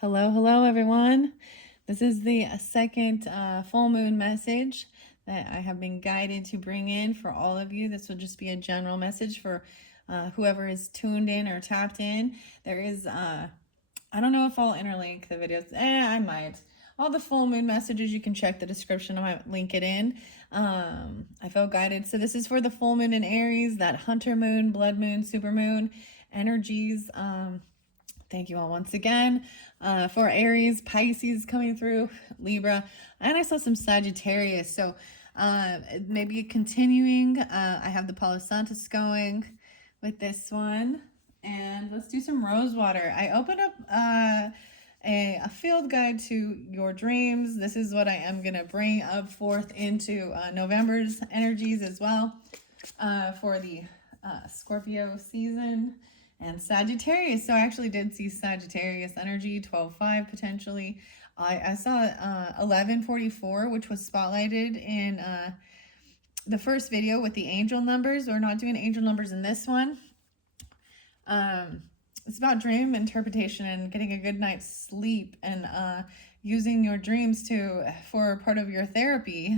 Hello, everyone. This is the second full moon message that I have been guided to bring in for all of you. This will just be a general message for whoever is tuned in or tapped in. There is, I don't know if I'll interlink the videos. I might. All the full moon messages, you can check the description. I might link it in. I felt guided. So this is for the full moon in Aries, that hunter moon, blood moon, super moon energies. Thank you all once again for Aries, Pisces coming through, Libra, and I saw some Sagittarius. So maybe continuing. I have the Palo Santos going with this one. And let's do some rose water. I opened up a field guide to your dreams. This is what I am going to bring up forth into November's energies as well for the Scorpio season. And Sagittarius, so I actually did see Sagittarius energy, 12-5 potentially. I saw 1144, which was spotlighted in the first video with the angel numbers. We're not doing angel numbers in this one. It's about dream interpretation and getting a good night's sleep and using your dreams for part of your therapy,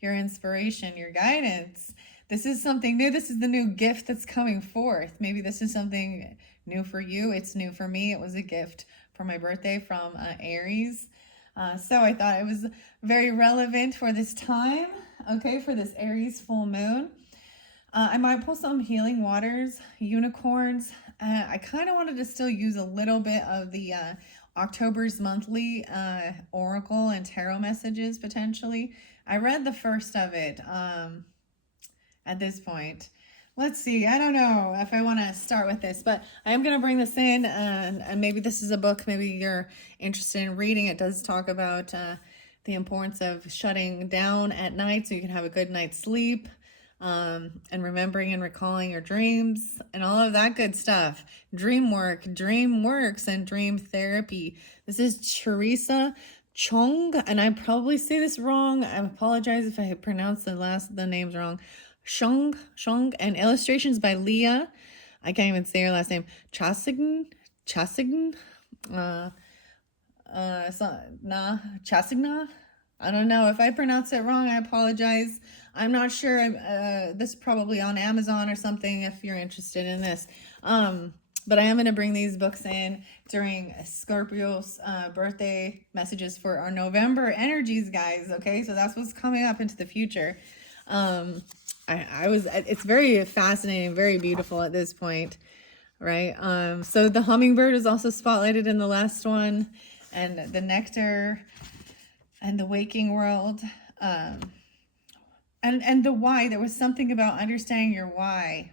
your inspiration, your guidance. This is something new. This is the new gift that's coming forth. Maybe this is something new for you. It's new for me. It was a gift for my birthday from Aries. So I thought it was very relevant for this time, okay, for this Aries full moon. I might pull some healing waters, unicorns. I kind of wanted to still use a little bit of the October's monthly oracle and tarot messages potentially. I read the first of it. At this point, let's see. I don't know if I want to start with this, but I am going to bring this in, and maybe this is a book maybe you're interested in reading. It does talk about the importance of shutting down at night so you can have a good night's sleep, and remembering and recalling your dreams and all of that good stuff. Dream work, dream works, and dream therapy. This is Teresa Chong, and I probably say this wrong. I apologize if I pronounce the names wrong. Shong, and illustrations by Leah. I can't even say her last name. Chasign. Chasigna. I don't know if I pronounce it wrong. I apologize. I'm not sure. This is probably on Amazon or something if you're interested in this. But I am going to bring these books in during Scorpio's birthday messages for our November energies, guys. Okay, so that's what's coming up into the future. It's very fascinating, very beautiful at this point, right? So the hummingbird is also spotlighted in the last one, and the nectar and the waking world, and the why. There was something about understanding your why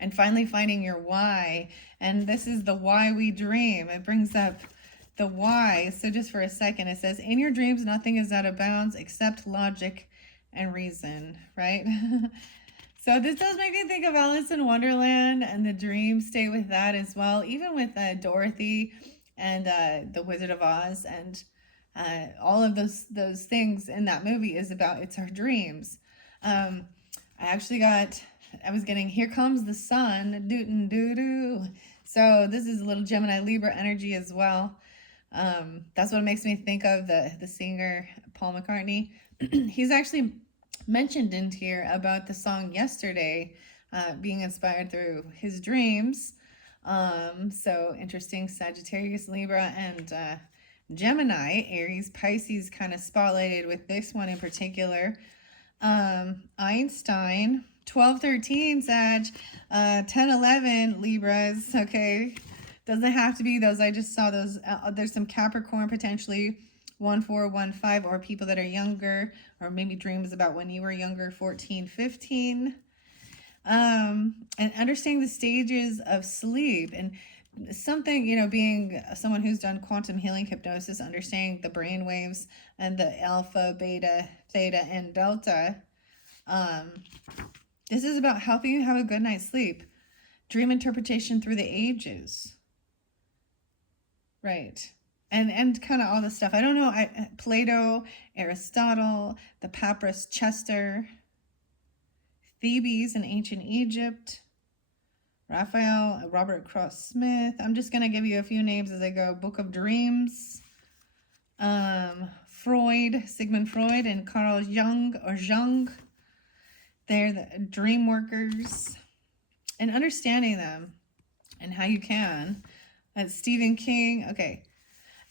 and finally finding your why. And this is the why we dream. It brings up the why. So just for a second, it says, in your dreams, nothing is out of bounds except logic and reason, right? So this does make me think of Alice in Wonderland and the dream. Stay with that as well, even with Dorothy and the Wizard of Oz, and all of those things in that movie is about, it's our dreams. I was getting Here Comes the Sun, doo doo doo. So this is a little Gemini Libra energy as well. That's what it makes me think of the singer Paul McCartney. He's actually mentioned in here about the song Yesterday being inspired through his dreams. So interesting. Sagittarius, Libra, and Gemini, Aries, Pisces kind of spotlighted with this one in particular. Einstein, 12-13 Sag, 10-11 Libras. Okay, doesn't have to be those. I just saw those. There's some Capricorn potentially. 1-4, 1-5, or people that are younger, or maybe dreams about when you were younger, 14, 15. And understanding the stages of sleep, and something, being someone who's done quantum healing hypnosis, understanding the brain waves and the alpha, beta, theta, and delta. This is about helping you have a good night's sleep. Dream interpretation through the ages. Right. And kind of all this stuff. I don't know. Plato, Aristotle, the Papyrus Chester, Thebes in ancient Egypt, Raphael, Robert Cross Smith. I'm just going to give you a few names as I go. Book of Dreams. Freud, Sigmund Freud, and Carl Jung. They're the dream workers. And understanding them and how you can. That's Stephen King. Okay.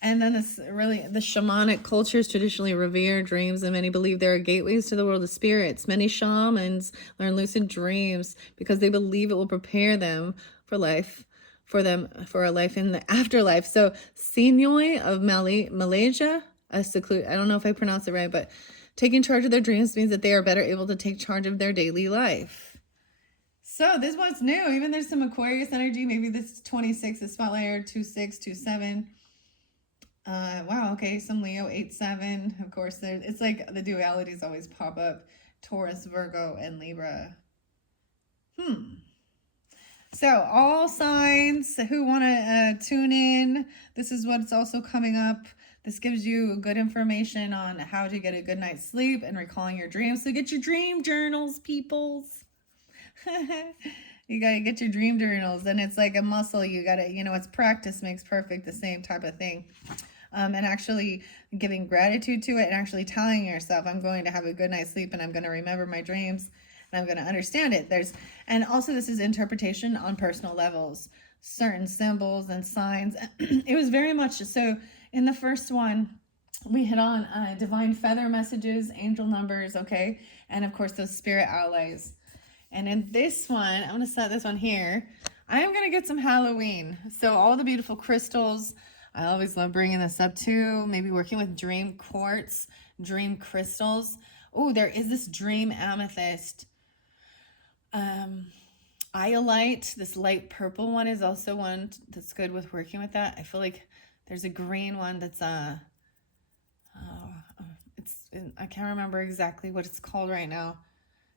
And then this really, the shamanic cultures traditionally revere dreams, and many believe there are gateways to the world of spirits. Many shamans learn lucid dreams because they believe it will prepare them for life, for a life in the afterlife. So Sinoi of Malaysia, I don't know if I pronounced it right, but taking charge of their dreams means that they are better able to take charge of their daily life. So this one's new. Even there's some Aquarius energy. Maybe this 26 is spotlight, 26, 27. Wow, okay, some Leo, 8-7. Of course, it's like the dualities always pop up. Taurus, Virgo, and Libra. So all signs who want to tune in, this is what's also coming up. This gives you good information on how to get a good night's sleep and recalling your dreams. So get your dream journals, peoples. You got to get your dream journals. And it's like a muscle. You got to, it's practice makes perfect, the same type of thing. And actually giving gratitude to it and actually telling yourself, I'm going to have a good night's sleep and I'm going to remember my dreams and I'm going to understand it. And also this is interpretation on personal levels, certain symbols and signs. It was very much so. In the first one, we hit on divine feather messages, angel numbers, okay? And of course, those spirit allies. And in this one, I'm going to set this one here. I am going to get some Halloween. So all the beautiful crystals. I always love bringing this up too. Maybe working with dream quartz, dream crystals. Oh, there is this dream amethyst. Iolite, this light purple one is also one that's good with working with that. I feel like there's a green one that's I can't remember exactly what it's called right now.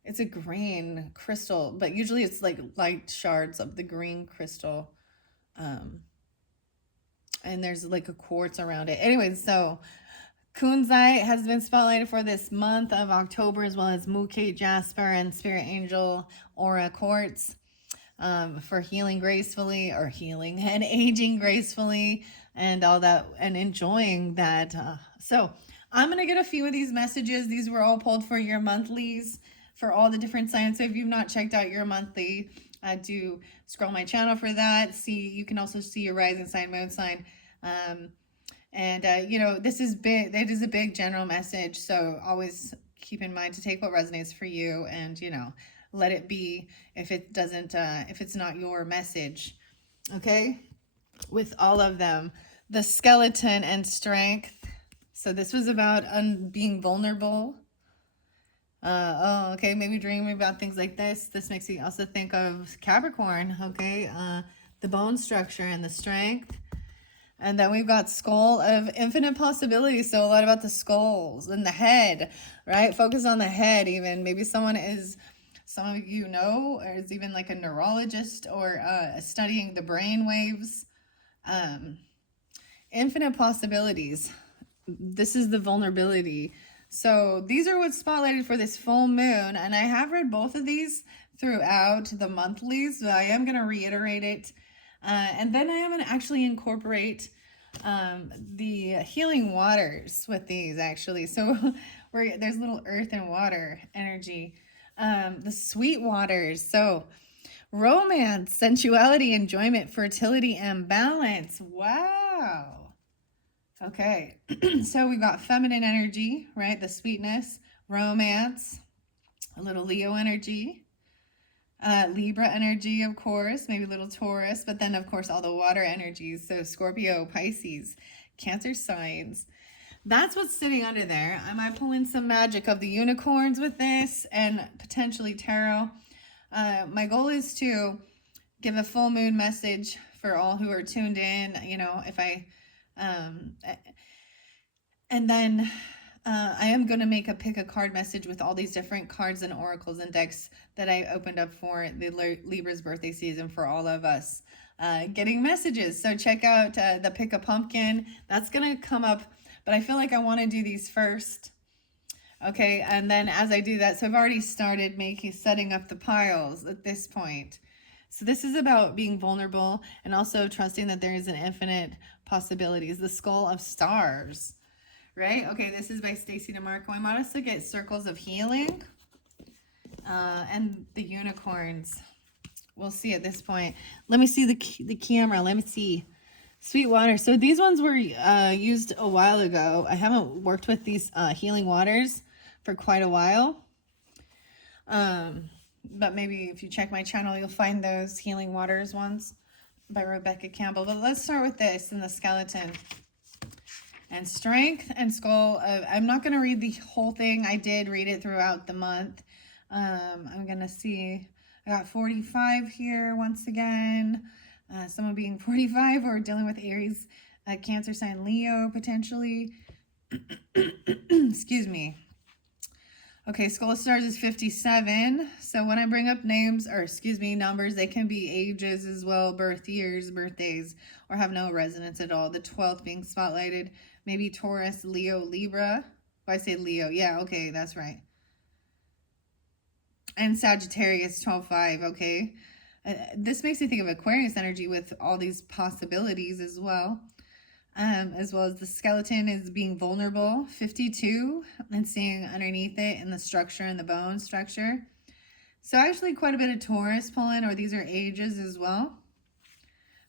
It's a green crystal, but usually it's like light shards of the green crystal. And there's like a quartz around it. Anyway, so kunzite has been spotlighted for this month of October, as well as Mookaite Jasper and Spirit Angel Aura Quartz. For healing gracefully, or healing and aging gracefully, and all that, and enjoying that. So I'm going to get a few of these messages. These were all pulled for your monthlies for all the different signs. So if you've not checked out your monthly, do scroll my channel for that. You can also see your rising sign, moon sign. This is big. It is a big general message. So always keep in mind to take what resonates for you, and, let it be if it doesn't, if it's not your message. Okay. With all of them, the skeleton and strength. So this was about being vulnerable. Okay. Maybe dreaming about things like this. This makes me also think of Capricorn. Okay. The bone structure and the strength. And then we've got skull of infinite possibilities. So a lot about the skulls and the head, right? Focus on the head. Even maybe some of you know, or is even like a neurologist, or studying the brain waves. Infinite possibilities. This is the vulnerability. So these are what's spotlighted for this full moon. And I have read both of these throughout the monthlies, so I am going to reiterate it. And then I am going to actually incorporate the healing waters with these, actually. So there's little earth and water energy. The sweet waters. So romance, sensuality, enjoyment, fertility, and balance. Wow. Okay. So we've got feminine energy, right? The sweetness, romance, a little Leo energy, Libra energy, of course, maybe a little Taurus, but then of course all the water energies. So Scorpio, Pisces, Cancer signs. That's what's sitting under there. I might pull in some magic of the unicorns with this, and potentially tarot. My goal is to give a full moon message for all who are tuned in, if I, and then I am going to pick a card message with all these different cards and oracles and decks that I opened up for the Libra's birthday season for all of us getting messages. So check out the Pick a Pumpkin. That's going to come up, but I feel like I want to do these first. Okay, and then as I do that, so I've already started setting up the piles at this point. So this is about being vulnerable and also trusting that there is an infinite possibilities. The Skull of Stars, right? Okay, this is by Stacy DeMarco. I might also get Circles of Healing and the Unicorns. We'll see at this point. Let me see the camera. Let me see. Sweetwater. So these ones were used a while ago. I haven't worked with these healing waters for quite a while. But maybe if you check my channel, you'll find those healing waters ones by Rebecca Campbell. But let's start with this in the skeleton. And strength and skull. I'm not going to read the whole thing. I did read it throughout the month. I'm going to see. I got 45 here once again. Someone being 45 or dealing with Aries, Cancer sign Leo potentially. Excuse me. Okay, Skull of Stars is 57. So when I bring up names, or excuse me, numbers, they can be ages as well, birth years, birthdays, or have no resonance at all. The 12th being spotlighted, maybe Taurus, Leo, Libra. If I say Leo, yeah, okay, that's right. And Sagittarius, 12-5, okay. This makes me think of Aquarius energy with all these possibilities as well. As well as the skeleton is being vulnerable, 52, and seeing underneath it in the structure and the bone structure. So actually quite a bit of Taurus pulling, or these are ages as well.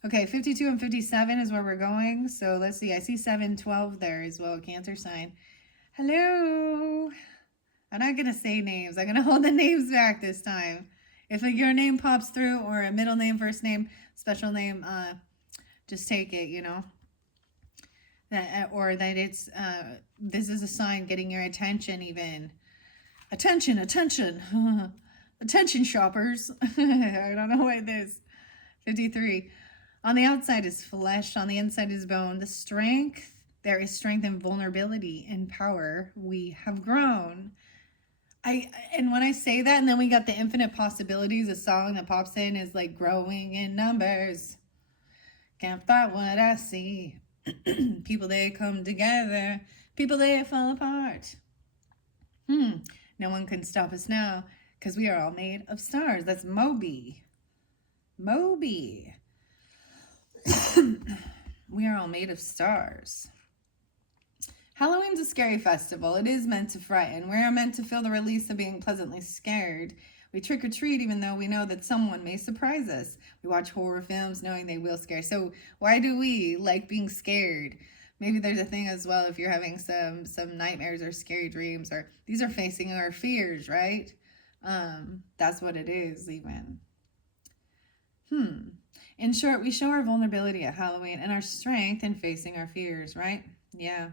Okay, 52 and 57 is where we're going. So let's see, I see 7-12 there as well, Cancer sign. Hello. I'm not going to say names. I'm going to hold the names back this time. If your name pops through, or a middle name, first name, special name, just take it, you know. Or that it's this is a sign getting your attention even. Attention, attention. Attention shoppers. I don't know what it is. 53. On the outside is flesh, on the inside is bone. The strength, there is strength and vulnerability and power. We have grown. And when I say that, and then we got the infinite possibilities, a song that pops in is like growing in numbers. Can't fight what I see. People, they come together. People, they fall apart. No one can stop us now, because we are all made of stars. That's Moby. Moby. We are all made of stars. Halloween's a scary festival. It is meant to frighten. We are meant to feel the release of being pleasantly scared. We trick or treat even though we know that someone may surprise us. We watch horror films knowing they will scare. So why do we like being scared? Maybe there's a thing as well if you're having some nightmares or scary dreams, or these are facing our fears, right? That's what it is even. In short, we show our vulnerability at Halloween and our strength in facing our fears, right? Yeah.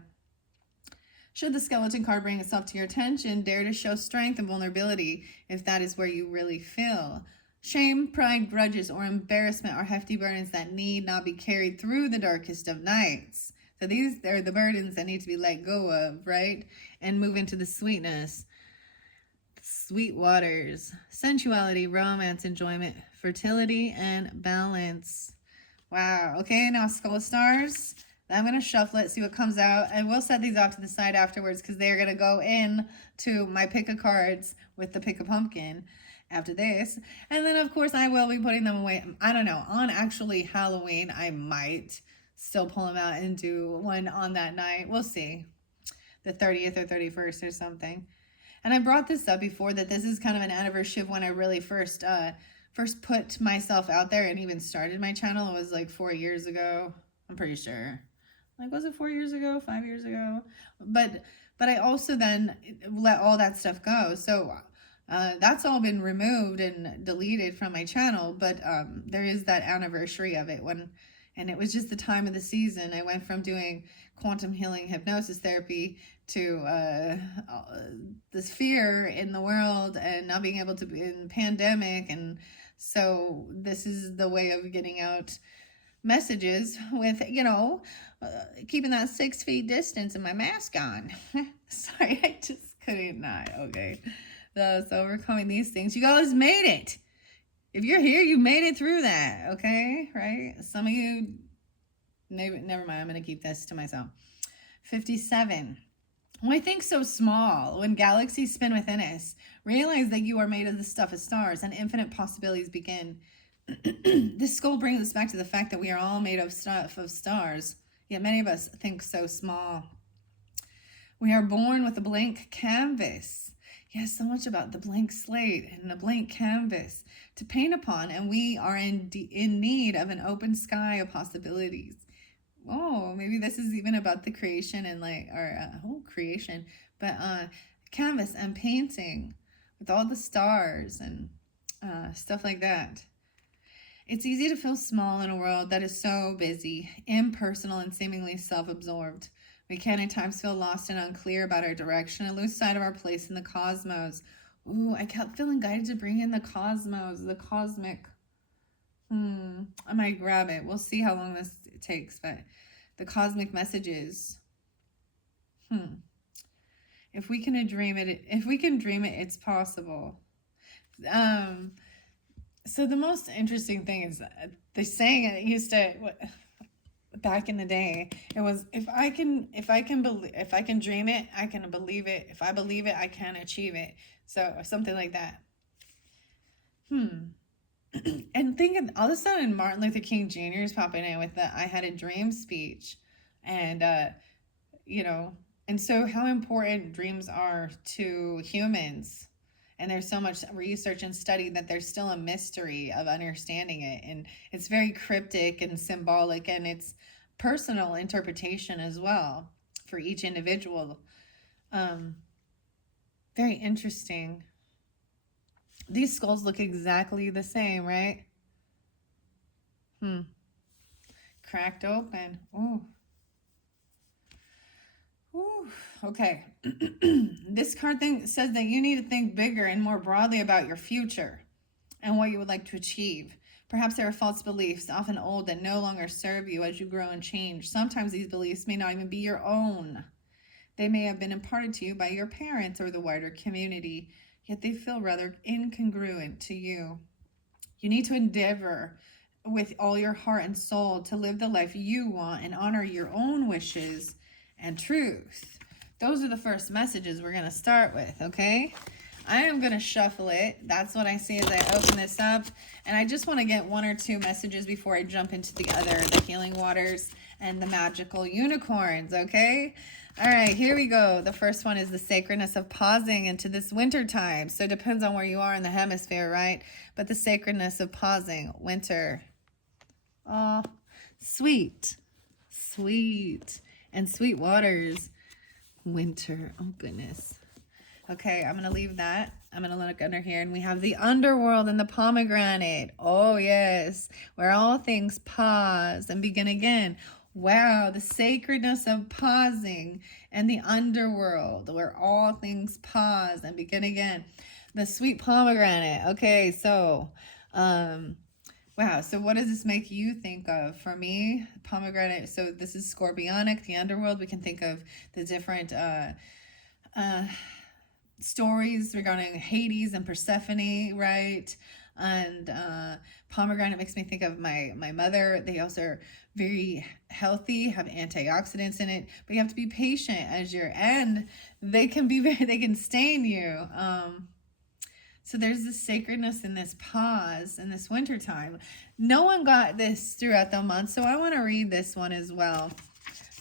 Should the skeleton card bring itself to your attention, dare to show strength and vulnerability if that is where you really feel. Shame, pride, grudges, or embarrassment are hefty burdens that need not be carried through the darkest of nights. So these are the burdens that need to be let go of, right? And move into the sweetness. Sweet waters. Sensuality, romance, enjoyment, fertility, and balance. Wow. Okay, now Skull of Stars. I'm going to shuffle it, see what comes out. I will set these off to the side afterwards because they're going to go in to my pick of cards with the pick of pumpkin after this. And then, of course, I will be putting them away. I don't know. On actually Halloween, I might still pull them out and do one on that night. We'll see. The 30th or 31st or something. And I brought this up before that this is kind of an anniversary of when I really first put myself out there and even started my channel. It was like 4 years ago. I'm pretty sure. Like, was it 4 years ago, 5 years ago? But I also then let all that stuff go. So that's all been removed and deleted from my channel. But there is that anniversary of it and it was just the time of the season. I went from doing quantum healing hypnosis therapy to this fear in the world and not being able to be in pandemic. And so this is the way of getting out messages with, you know, keeping that 6 feet distance and my mask on. Sorry, I just couldn't not. Okay. So overcoming these things. You guys made it. If you're here, you made it through that. Okay. Right. Some of you, never mind. I'm going to keep this to myself. 57. Why think so small? When galaxies spin within us, realize that you are made of the stuff of stars and infinite possibilities begin This skull brings us back to the fact that we are all made of stuff of stars, yet many of us think so small. We are born with a blank canvas. Yes, so much about the blank slate and the blank canvas to paint upon, and we are in need of an open sky of possibilities. Oh, maybe this is even about the creation and like our whole creation, but canvas and painting with all the stars and stuff like that. It's easy to feel small in a world that is so busy, impersonal, and seemingly self-absorbed. We can at times feel lost and unclear about our direction and lose sight of our place in the cosmos. Ooh, I kept feeling guided to bring in the cosmos, the cosmic. I might grab it. We'll see how long this takes, but the cosmic messages. If we can dream it, it's possible. So the most interesting thing is the saying it used to, back in the day, it was if I can dream it, I can believe it. If I believe it, I can achieve it. So something like that. And thinking all of a sudden Martin Luther King Jr. is popping in with the I had a dream speech, and and so how important dreams are to humans. And there's so much research and study that there's still a mystery of understanding it. And it's very cryptic and symbolic, and it's personal interpretation as well for each individual. Very interesting. These skulls look exactly the same, right? Cracked open. Ooh. Ooh. Okay. This card thing says that you need to think bigger and more broadly about your future and what you would like to achieve. Perhaps there are false beliefs, often old, that no longer serve you as you grow and change. Sometimes these beliefs may not even be your own. They may have been imparted to you by your parents or the wider community, yet they feel rather incongruent to you. You need to endeavor with all your heart and soul to live the life you want and honor your own wishes and truth. Those are the first messages we're going to start with, okay? I am going to shuffle it. That's what I see as I open this up. And I just want to get one or two messages before I jump into the healing waters and the magical unicorns, okay? All right, here we go. The first one is the sacredness of pausing into this winter time. So it depends on where you are in the hemisphere, right? But the sacredness of pausing, winter. Oh, sweet, sweet, and sweet waters, winter. Oh, goodness. Okay, I'm going to leave that. I'm going to look under here, and we have the underworld and the pomegranate. Oh, yes, where all things pause and begin again. Wow, the sacredness of pausing and the underworld, where all things pause and begin again. The sweet pomegranate. Okay, so, wow, so what does this make you think of? For me, pomegranate, so this is scorpionic, the underworld. We can think of the different stories regarding Hades and Persephone, right? And pomegranate makes me think of my mother. They also are very healthy, have antioxidants in it, but you have to be patient as and they can stain you. So there's this sacredness in this pause in this wintertime. No one got this throughout the month, so I want to read this one as well.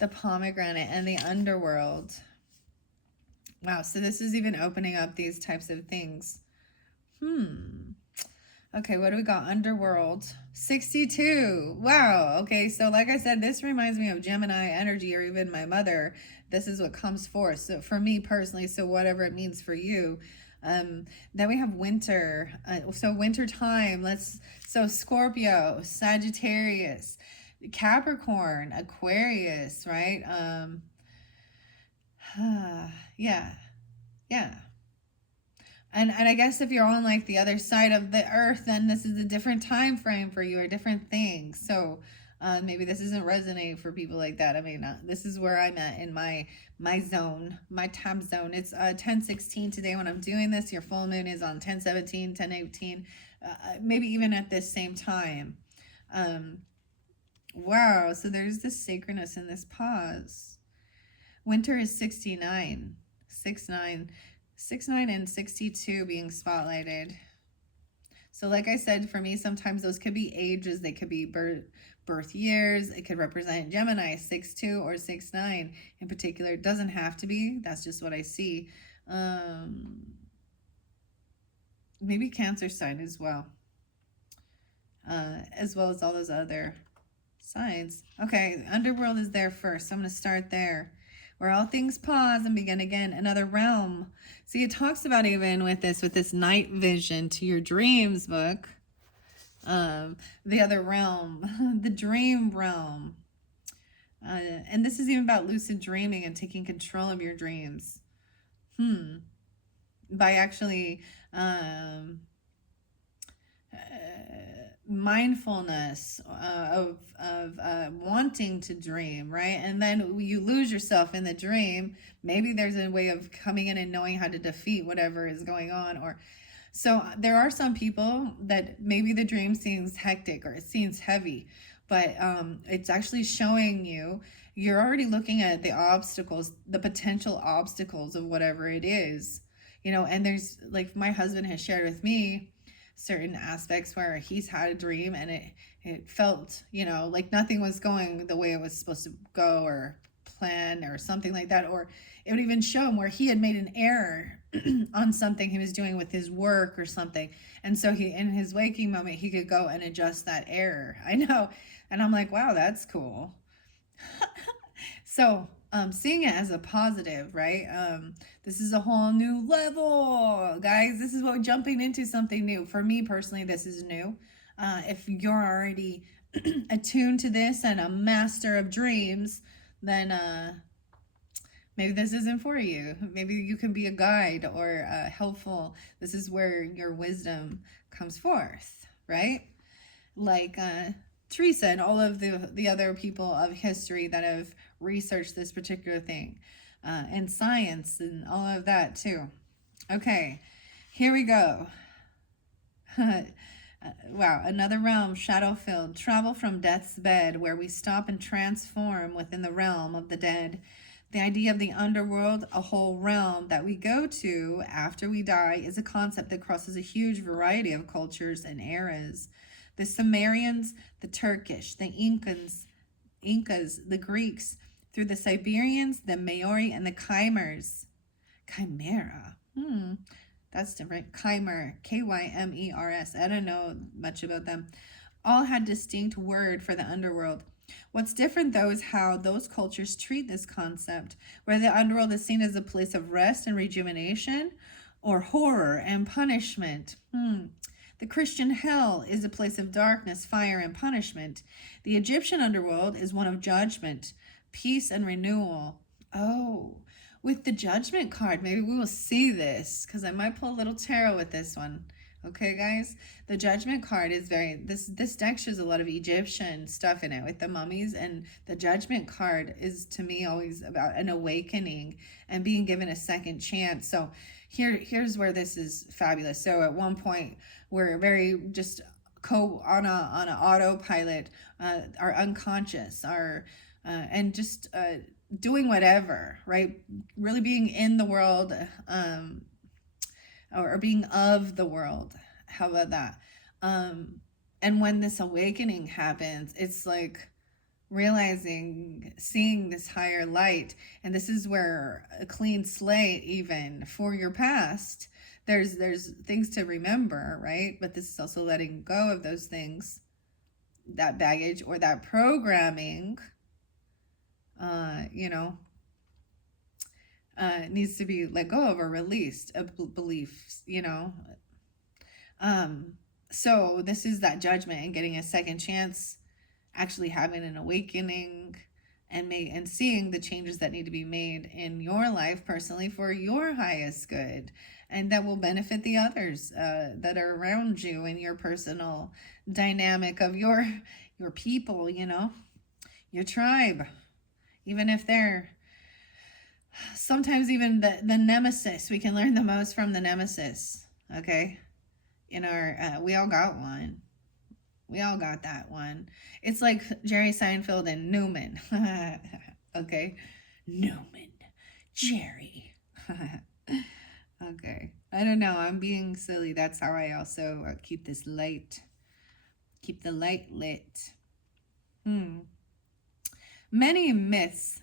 The pomegranate and the underworld. Wow, so this is even opening up these types of things. Okay, what do we got? Underworld. 62. Wow. Okay, so like I said, this reminds me of Gemini energy, or even my mother. This is what comes forth. So for me personally, so whatever it means for you. Then we have winter. So winter time. So Scorpio, Sagittarius, Capricorn, Aquarius, right? Yeah. And I guess if you're on like the other side of the earth, then this is a different time frame for you, or different things. So maybe this doesn't resonate for people like that. I mean, this is where I'm at in my zone, my time zone. It's 10:16 today when I'm doing this. Your full moon is on 10:17, 10:18, maybe even at this same time. Wow, so there's this sacredness in this pause. Winter is 69, 69 and 62 being spotlighted. So like I said, for me, sometimes those could be ages. They could be birth years. It could represent Gemini, 6'2" or 6'9" in particular. It doesn't have to be. That's just what I see. Maybe Cancer sign as well. As well as all those other signs. Okay, underworld is there first. So I'm going to start there. Where all things pause and begin again. Another realm. See, it talks about even with this night vision to your dreams book. The other realm, the dream realm. And this is even about lucid dreaming and taking control of your dreams. By actually mindfulness of wanting to dream, right? And then you lose yourself in the dream. Maybe there's a way of coming in and knowing how to defeat whatever is going on. Or so there are some people that maybe the dream seems hectic or it seems heavy, but it's actually showing you're already looking at the obstacles, the potential obstacles of whatever it is, and there's, like, my husband has shared with me certain aspects where he's had a dream and it felt, like nothing was going the way it was supposed to go or plan or something like that. Or it would even show him where he had made an error on something he was doing with his work or something. And so he, in his waking moment, he could go and adjust that error. I know. And I'm like, wow, that's cool. So seeing it as a positive, right? This is a whole new level, guys. This is what we're jumping into, something new. For me personally, this is new. If you're already attuned to this and a master of dreams, then maybe this isn't for you. Maybe you can be a guide or helpful. This is where your wisdom comes forth, right? Like Teresa and all of the other people of history that have researched this particular thing, and science and all of that too. Okay, here we go. Wow, another realm, shadow-filled. Travel from death's bed, where we stop and transform within the realm of the dead. The idea of the underworld, a whole realm that we go to after we die, is a concept that crosses a huge variety of cultures and eras. The Sumerians, the Turkish, the Incas, the Greeks, through the Siberians, the Maori, and the Chimers. Chimera. That's different. Chimer, K-Y-M-E-R-S. I don't know much about them. All had distinct word for the underworld. What's different, though, is how those cultures treat this concept, where the underworld is seen as a place of rest and rejuvenation, or horror and punishment. The Christian hell is a place of darkness, fire, and punishment. The Egyptian underworld is one of judgment, peace, and renewal. Oh, with the Judgment card, maybe we will see this, because I might pull a little tarot with this one. Okay, guys? The Judgment card is this deck shows a lot of Egyptian stuff in it with the mummies, and the Judgment card is, to me, always about an awakening and being given a second chance. So here's where this is fabulous. So at one point, we're very just on a autopilot, our unconscious, and just doing whatever, right? Really being in the world, or being of the world. How about that? And when this awakening happens, it's like realizing, seeing this higher light. And this is where a clean slate, even for your past, there's things to remember, right? But this is also letting go of those things, that baggage or that programming, needs to be let go of or released, of beliefs, So this is that judgment and getting a second chance, actually having an awakening and seeing the changes that need to be made in your life personally for your highest good, and that will benefit the others that are around you in your personal dynamic of your people, your tribe, even if they're sometimes even the nemesis. We can learn the most from the nemesis. Okay, in our we all got one. We all got that one. It's like Jerry Seinfeld and Newman. Okay, Newman, Jerry. Okay, I don't know. I'm being silly. That's how I also keep this light. Keep the light lit. Many myths.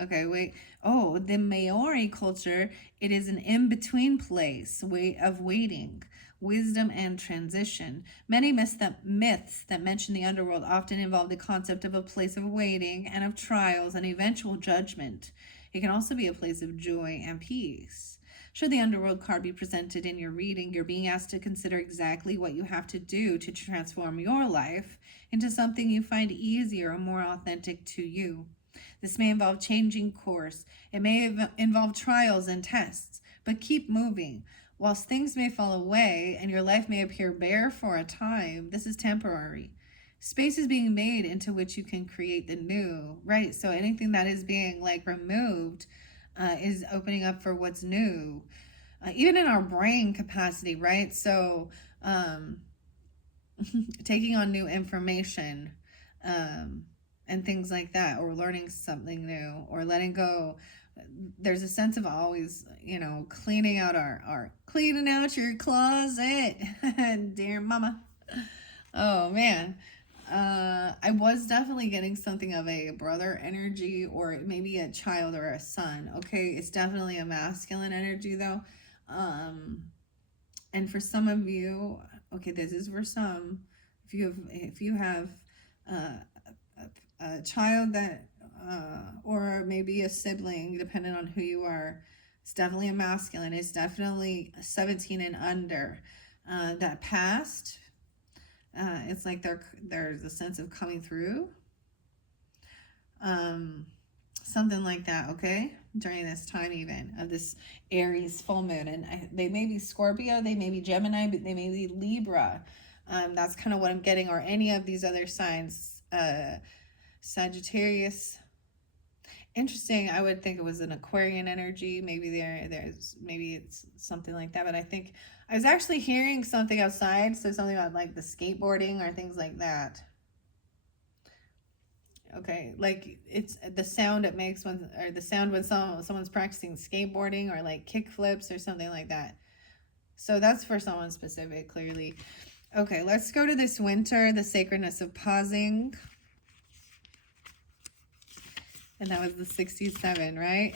Okay, wait. Oh, the Maori culture, it is an in-between place, way of waiting, wisdom and transition. Many myths that mention the underworld often involve the concept of a place of waiting and of trials and eventual judgment. It can also be a place of joy and peace. Should the underworld card be presented in your reading, you're being asked to consider exactly what you have to do to transform your life into something you find easier or more authentic to you. This may involve changing course. It may involve trials and tests, but keep moving. Whilst things may fall away and your life may appear bare for a time, this is temporary. Space is being made into which you can create the new, right? So anything that is being like removed is opening up for what's new, even in our brain capacity, right? So taking on new information and things like that, or learning something new, or letting go. There's a sense of always, cleaning out cleaning out your closet. Dear mama. Oh man. I was definitely getting something of a brother energy, or maybe a child or a son. Okay, it's definitely a masculine energy though. And for some of you, okay, this is for some. If you have a child that, or maybe a sibling, depending on who you are, it's definitely a masculine. It's definitely 17 and under. That past. It's like there's a sense of coming through. Something like that, okay? During this time even of this Aries full moon. And they may be Scorpio, they may be Gemini, but they may be Libra. That's kind of what I'm getting, or any of these other signs. Sagittarius. Interesting. I would think it was an Aquarian energy. Maybe maybe it's something like that. But I think I was actually hearing something outside. So something about like the skateboarding or things like that. Okay, like it's the sound it makes when someone's practicing skateboarding, or like kick flips or something like that. So that's for someone specific, clearly. Okay, let's go to this winter, the sacredness of pausing. And that was the 67, right?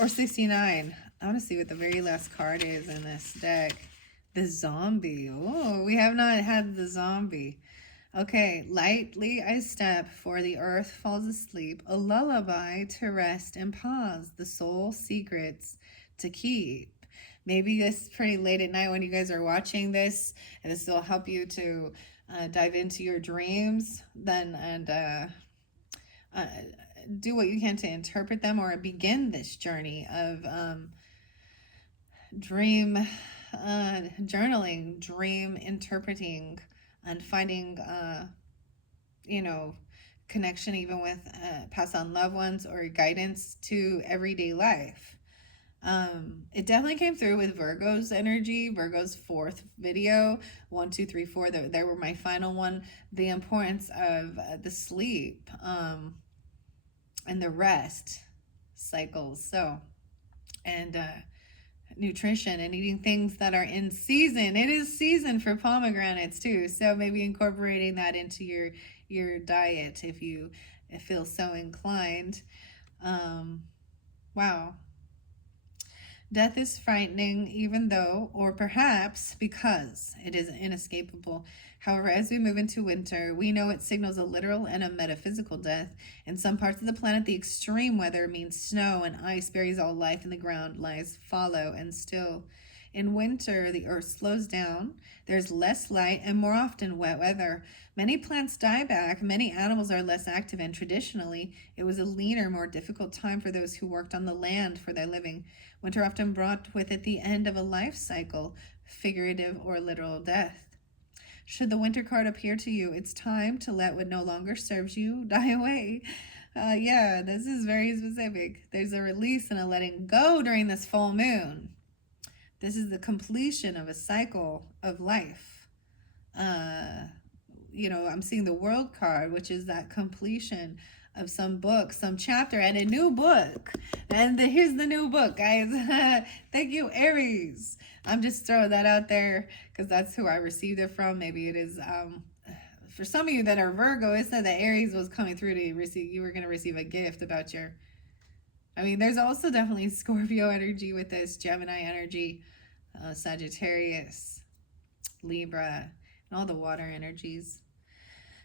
Or 69. I want to see what the very last card is in this deck. The zombie. Oh, we have not had the zombie. Okay, lightly I step, for the earth falls asleep. A lullaby to rest and pause. The soul secrets to keep. Maybe it's pretty late at night when you guys are watching this, and this will help you to dive into your dreams then, and do what you can to interpret them, or begin this journey of dream journaling, dream interpreting, and finding connection even with past on loved ones, or guidance to everyday life. It definitely came through with Virgo's energy. Virgo's fourth video, 1, 2, 3, 4. They were my final one. The importance of the sleep and the rest cycles. So, and nutrition and eating things that are in season. It is season for pomegranates too. So maybe incorporating that into your diet if you feel so inclined. Wow. Death is frightening, even though, or perhaps because, it is inescapable. However, as we move into winter, we know it signals a literal and a metaphysical death. In some parts of the planet, the extreme weather means snow and ice buries all life in the ground, lies fallow and still. In winter, the earth slows down. There's less light and more often wet weather. Many plants die back. Many animals are less active, and traditionally, it was a leaner, more difficult time for those who worked on the land for their living. Winter often brought with it the end of a life cycle, figurative or literal death. Should the winter card appear to you, it's time to let what no longer serves you die away. Yeah, this is very specific. There's a release and a letting go during this full moon. This is the completion of a cycle of life. you know, I'm seeing the World card, which is that completion of some book, some chapter, and a new book. And here's the new book, guys. Thank you, Aries. I'm just throwing that out there because that's who I received it from. Maybe it is, for some of you that are Virgo, it said that Aries was coming through to receive, you were going to receive a gift about your, I mean, there's also definitely Scorpio energy with this, Gemini energy, Sagittarius, Libra, and all the water energies.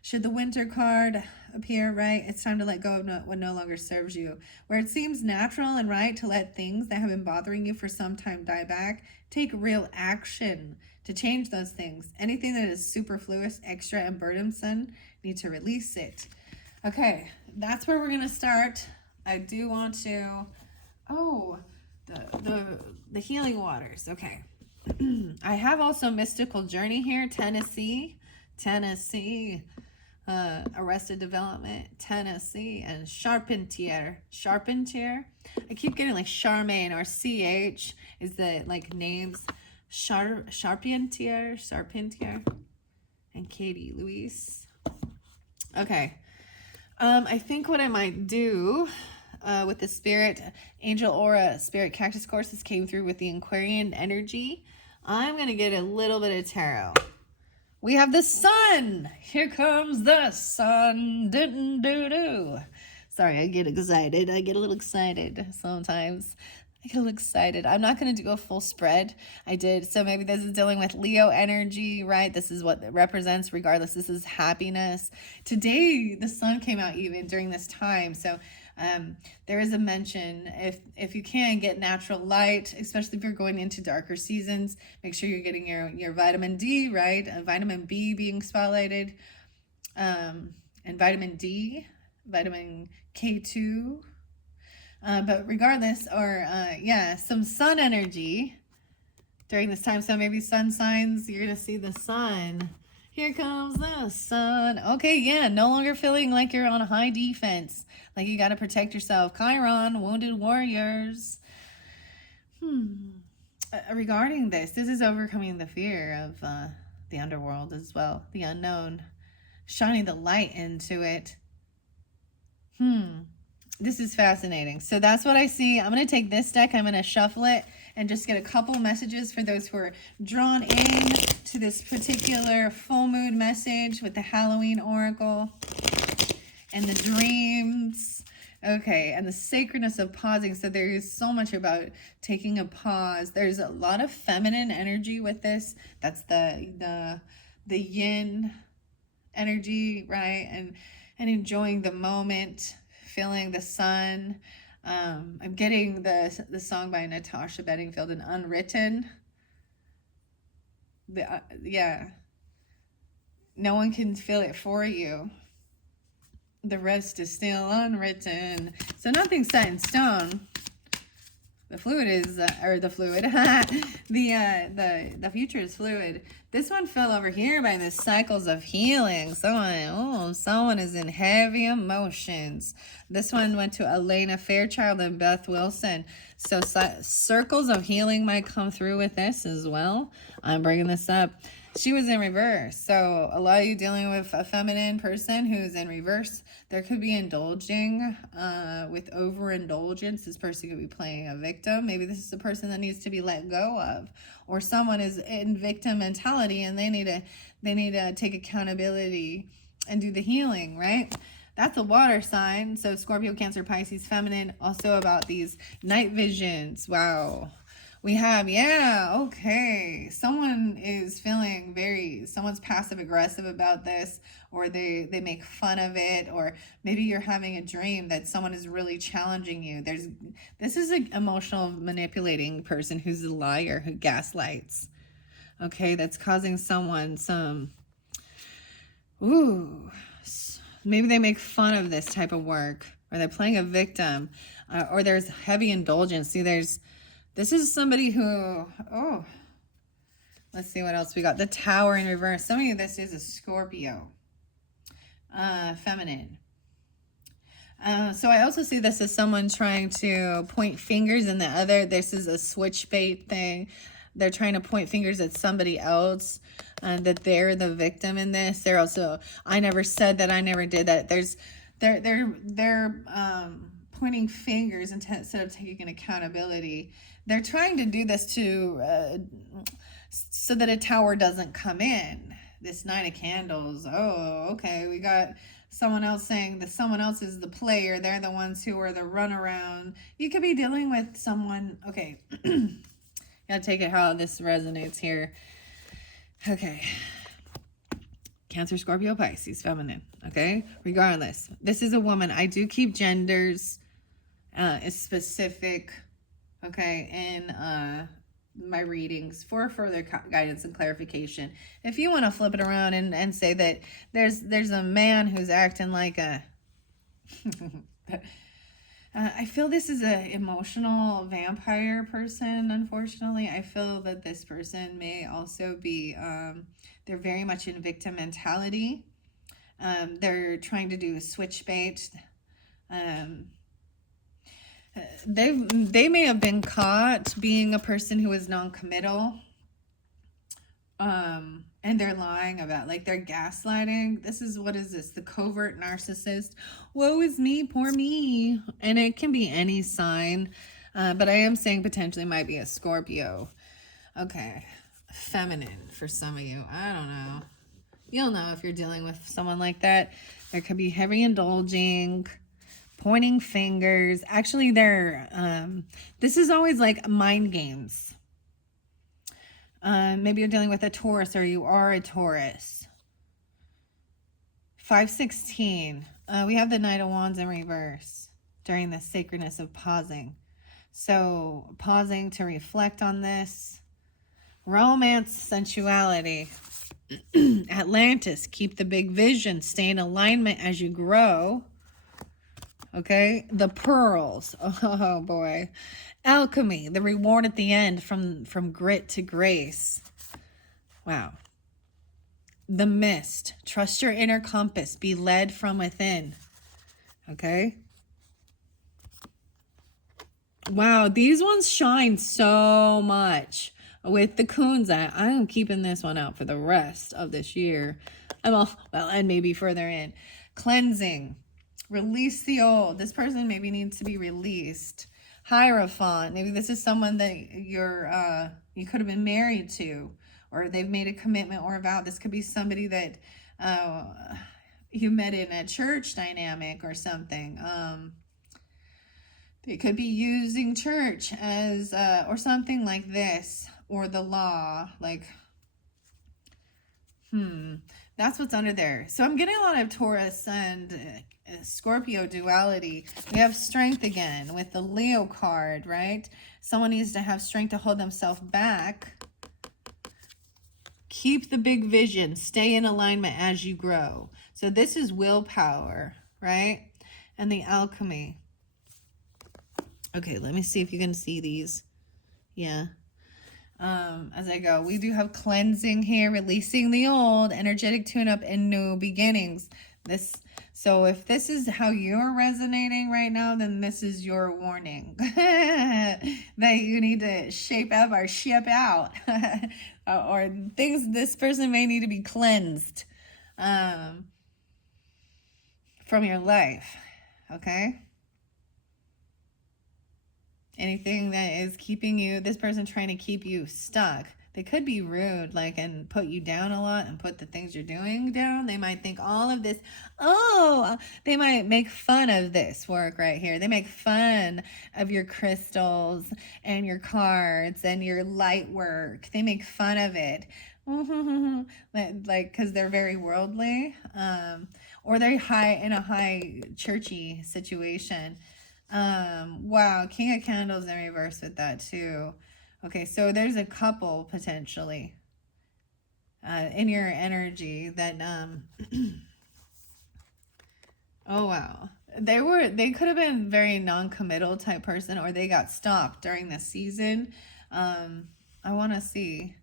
Should the Winter card appear, right? It's time to let go of what no longer serves you. Where it seems natural and right to let things that have been bothering you for some time die back, take real action to change those things. Anything that is superfluous, extra, and burdensome, need to release it. Okay, that's where we're going to start. I do want to, the healing waters. Okay. I have also Mystical Journey here, Tennessee, Arrested Development, Tennessee, and Charpentier. I keep getting like Charmaine or CH is the like names. Charpentier, and Katie Louise. Okay. I think what I might do with the Spirit Angel Aura Spirit Cactus courses came through with the Aquarian energy. I'm going to get a little bit of tarot. We have the sun. Here comes the sun. Do-do-do-do. Sorry, I get excited. I get a little excited sometimes. I get a little excited. I'm not going to do a full spread. I did. So maybe this is dealing with Leo energy, right? This is what it represents regardless. This is happiness. Today, the sun came out even during this time. So there is a mention, if you can get natural light, especially if you're going into darker seasons, make sure you're getting your vitamin D, right? Vitamin B being spotlighted, and vitamin D, vitamin K2. But regardless, or some sun energy during this time. So maybe sun signs, you're going to see the sun. Here comes the sun. Okay, yeah, no longer feeling like you're on high defense. Like you got to protect yourself. Chiron, wounded warriors. Regarding this is overcoming the fear of the underworld as well. The unknown. Shining the light into it. This is fascinating. So that's what I see. I'm going to take this deck. I'm going to shuffle it and just get a couple messages for those who are drawn in to this particular full moon message with the Halloween Oracle and the dreams. Okay, and the sacredness of pausing. So there is so much about taking a pause. There's a lot of feminine energy with this. That's the yin energy, right? And enjoying the moment, feeling the sun. I'm getting the song by Natasha Bedingfield, and Unwritten. No one can feel it for you. The rest is still unwritten. So nothing's set in stone. The fluid is, the future is fluid. This one fell over here by the cycles of healing. Someone is in heavy emotions. This one went to Elena Fairchild and Beth Wilson. So circles of healing might come through with this as well. I'm bringing this up. She was in reverse. So a lot of you dealing with a feminine person who's in reverse, there could be indulging with overindulgence. This person could be playing a victim. Maybe this is a person that needs to be let go of, or someone is in victim mentality and they need to take accountability and do the healing, right? That's a water sign. So Scorpio, Cancer, Pisces, feminine, also about these night visions. Wow. We have, okay. Someone is feeling someone's passive aggressive about this, or they make fun of it, or maybe you're having a dream that someone is really challenging you. This is an emotional manipulating person who's a liar, who gaslights. Okay, that's causing someone maybe they make fun of this type of work, or they're playing a victim, or there's heavy indulgence. See, this is somebody who, let's see what else we got. The Tower in reverse. Some of you, this is a Scorpio, feminine. So I also see this as someone trying to point fingers, and this is a switch bait thing. they're trying to point fingers at somebody else, that they're the victim in this. They're also, I never said that, I never did that. They're pointing fingers instead of taking accountability. They're trying to do this so that a tower doesn't come in. This Knight of Candles. Oh, okay. We got someone else saying that someone else is the player. They're the ones who are the runaround. You could be dealing with someone. Okay. Gotta take it how this resonates here. Okay. Cancer, Scorpio, Pisces, feminine. Okay. Regardless, this is a woman. I do keep genders specific. Okay. In my readings for further guidance and clarification. If you want to flip it around and say that there's a man who's acting like a I feel this is an emotional vampire person, unfortunately. I feel that this person may also be they're very much in victim mentality. They're trying to do a switch bait. They may have been caught being a person who is non-committal, and they're lying about, like, they're gaslighting. This is, what is this? The covert narcissist. Woe is me, poor me. And it can be any sign, but I am saying potentially might be a Scorpio. Okay, feminine for some of you. I don't know. You'll know if you're dealing with someone like that. There could be heavy indulging, pointing fingers. Actually, this is always like mind games. Maybe you're dealing with a Taurus, or you are a Taurus. 516. We have the Knight of Wands in reverse during the sacredness of pausing. So pausing to reflect on this. Romance, sensuality. Atlantis, keep the big vision. Stay in alignment as you grow. Okay, the pearls. Oh boy. Alchemy, the reward at the end, from grit to grace. Wow. The mist, trust your inner compass, be led from within. Okay. Wow, these ones shine so much. With the Kunza, I'm keeping this one out for the rest of this year. And maybe further in. Cleansing. Release the old. This person maybe needs to be released. Hierophant. Maybe this is someone that you could have been married to, or they've made a commitment or a vow. This could be somebody that you met in a church dynamic or something. They could be using church as or something like this, or the law, like that's what's under there. So I'm getting a lot of Taurus and Scorpio duality. We have strength again with the Leo card, right? Someone needs to have strength to hold themselves back. Keep the big vision. Stay in alignment as you grow. So this is willpower, right? And the alchemy. Okay, let me see if you can see these. Yeah. As I go, we do have cleansing here, releasing the old, energetic tune-up, and new beginnings. So if this is how you're resonating right now, then this is your warning that you need to shape up or ship out, or things. This person may need to be cleansed from your life. Okay. Anything that is keeping you, this person trying to keep you stuck. They could be rude, like, and put you down a lot and put the things you're doing down. They might think all of this, they might make fun of this work right here. They make fun of your crystals and your cards and your light work. They make fun of it. Like, because they're very worldly, or they're in a high churchy situation. Wow, King of Candles in reverse with that too. Okay, so there's a couple potentially in your energy that oh wow. They could have been very non-committal type person, or they got stopped during the season. I want to see.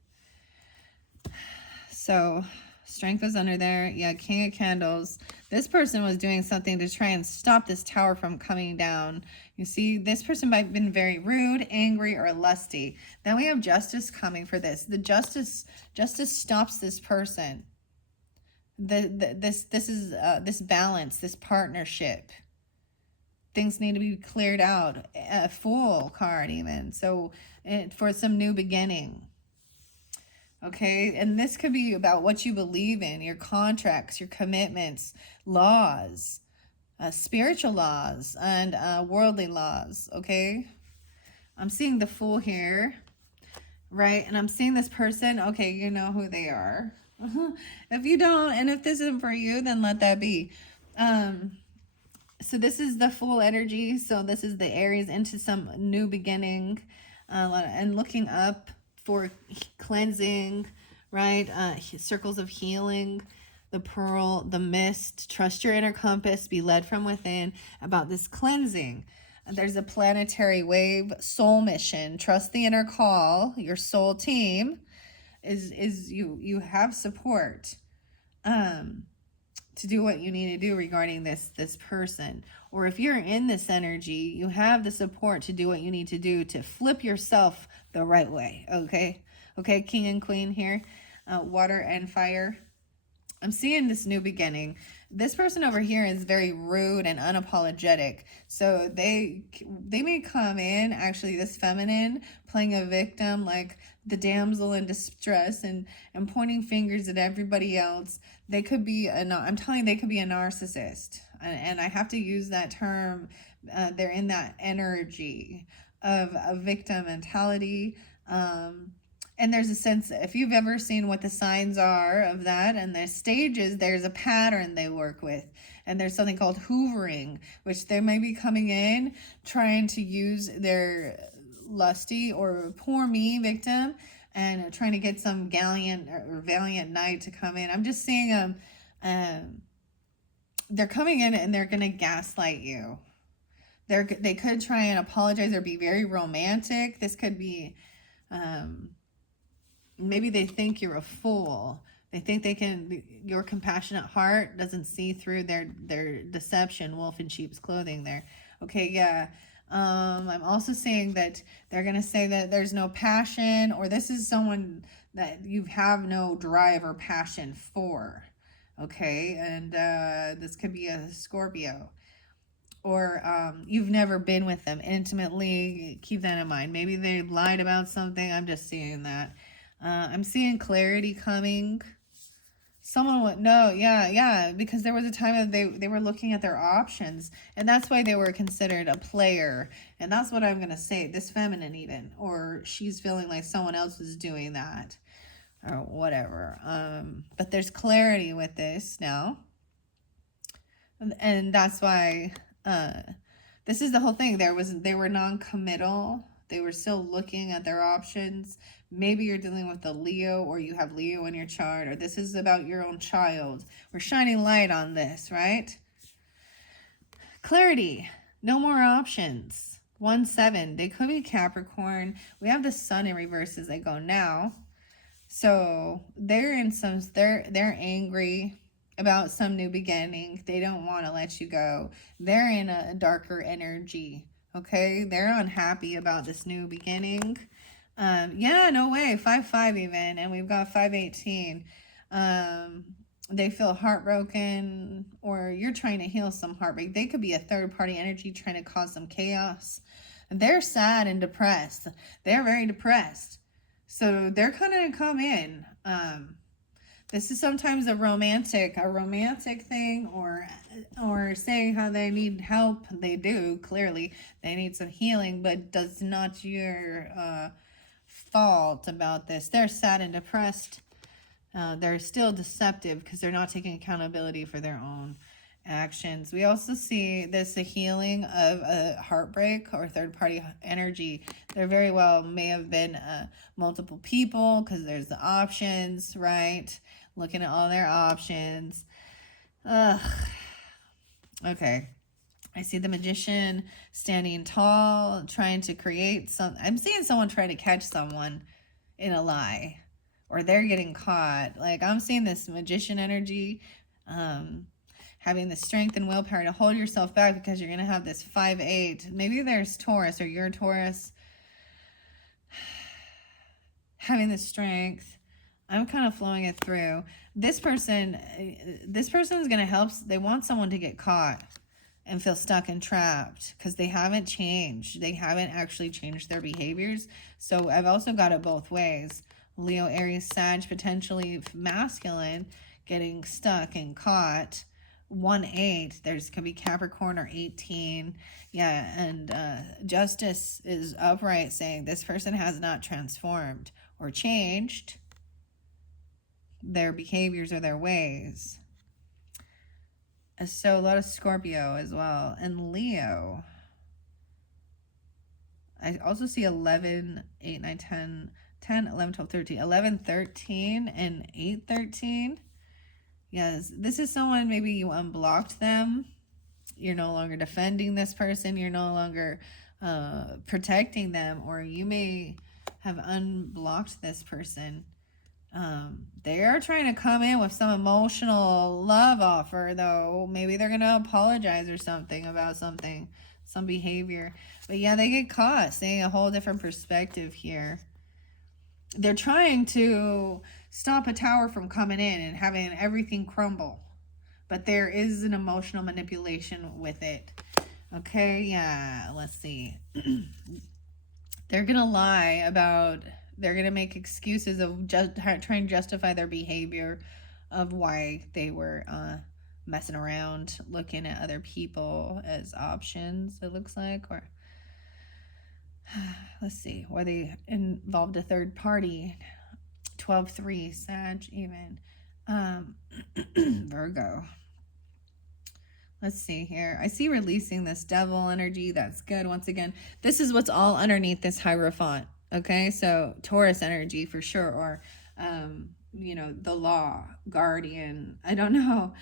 So Strength was under there. Yeah, King of Candles. This person was doing something to try and stop this tower from coming down. You see, this person might have been very rude, angry, or lusty. Then we have Justice coming for this. The Justice stops this person. This is this balance, this partnership. Things need to be cleared out. A Fool card even. So for some new beginning. Okay, and this could be about what you believe in, your contracts, your commitments, laws, spiritual laws, and worldly laws, okay? I'm seeing the Fool here, right? And I'm seeing this person, okay, you know who they are. If you don't, and if this isn't for you, then let that be. So this is the Fool energy, so this is the Aries into some new beginning, and looking up for cleansing, right? Circles of healing, the Pearl, the Mist, trust your inner compass, be led from within, about this cleansing. There's a planetary wave, soul mission, trust the inner call. Your soul team is you have support to do what you need to do regarding this person. Or if you're in this energy, you have the support to do what you need to do to flip yourself the right way. Okay, King and Queen here, water and fire. I'm seeing this new beginning. This person over here is very rude and unapologetic. So they may come in, actually, this feminine, playing a victim, like the damsel in distress, and pointing fingers at everybody else. They could be, I'm telling you, they could be a narcissist. And I have to use that term. They're in that energy of a victim mentality. And there's a sense, if you've ever seen what the signs are of that and the stages, there's a pattern they work with. And there's something called hoovering, which they may be coming in trying to use their lusty or poor me victim and trying to get some gallant or valiant knight to come in. I'm just seeing they're coming in and they're going to gaslight you. They could try and apologize or be very romantic. This could be... maybe they think you're a fool. They think they can, your compassionate heart doesn't see through their deception, wolf in sheep's clothing there. Okay, yeah. I'm also saying that they're going to say that there's no passion, or this is someone that you have no drive or passion for. Okay, and this could be a Scorpio. Or you've never been with them intimately. Keep that in mind. Maybe they lied about something. I'm just seeing that. I'm seeing clarity coming. Someone would know, yeah, because there was a time that they were looking at their options, and that's why they were considered a player. And that's what I'm going to say, this feminine even, or she's feeling like someone else is doing that, or whatever. But there's clarity with this now. And that's why this is the whole thing. They were non-committal. They were still looking at their options. Maybe you're dealing with a Leo, or you have Leo in your chart, or this is about your own child. We're shining light on this, right? Clarity. No more options. 1-7. They could be Capricorn. We have the sun in reverse as they go now. So they're angry about some new beginning. They don't want to let you go. They're in a darker energy. Okay, they're unhappy about this new beginning. Yeah, no way. 5-5 even, and we've got 5-18. They feel heartbroken, or you're trying to heal some heartbreak. They could be a third-party energy trying to cause some chaos. They're sad and depressed. They're very depressed. So they're going to come in. This is sometimes a romantic thing, or saying how they need help. They do, clearly. They need some healing, but that's not your fault about this. They're sad and depressed. They're still deceptive because they're not taking accountability for their own actions. We also see this a healing of a heartbreak or third-party energy. There very well may have been multiple people, because there's the options, right? Looking at all their options. Okay. I see the Magician standing tall, trying to create some... I'm seeing someone trying to catch someone in a lie. or they're getting caught. Like, I'm seeing this magician energy, having the strength and willpower to hold yourself back because you're going to have this 5-8. Maybe there's Taurus or you're Taurus. Having the strength. I'm kind of flowing it through. This person is going to help. They want someone to get caught and feel stuck and trapped because they haven't changed. They haven't actually changed their behaviors. So I've also got it both ways. Leo, Aries, Sag, potentially masculine, getting stuck and caught. 1-8. There's could be Capricorn or 18. Yeah, and Justice is upright, saying this person has not transformed or changed their behaviors or their ways. So a lot of Scorpio as well. And Leo. I also see 11, 8, 9, 10, 10, 11, 12, 13. 11, 13, and 8, 13. Yes, this is someone, maybe you unblocked them. You're no longer defending this person. You're no longer protecting them. Or you may have unblocked this person. They are trying to come in with some emotional love offer, though. Maybe they're going to apologize or something about something, some behavior. But yeah, they get caught, seeing a whole different perspective here. They're trying to stop a tower from coming in and having everything crumble. But there is an emotional manipulation with it. Okay, yeah, let's see. They're going to lie about... They're going to make excuses of just trying to justify their behavior of why they were messing around, looking at other people as options, it looks like. Or let's see, were they involved a third party? 12-3, Sag even. Virgo. Let's see here. I see releasing this devil energy. That's good. Once again, this is what's all underneath this Hierophant. Okay, so Taurus energy for sure, or, you know, the law, guardian, I don't know,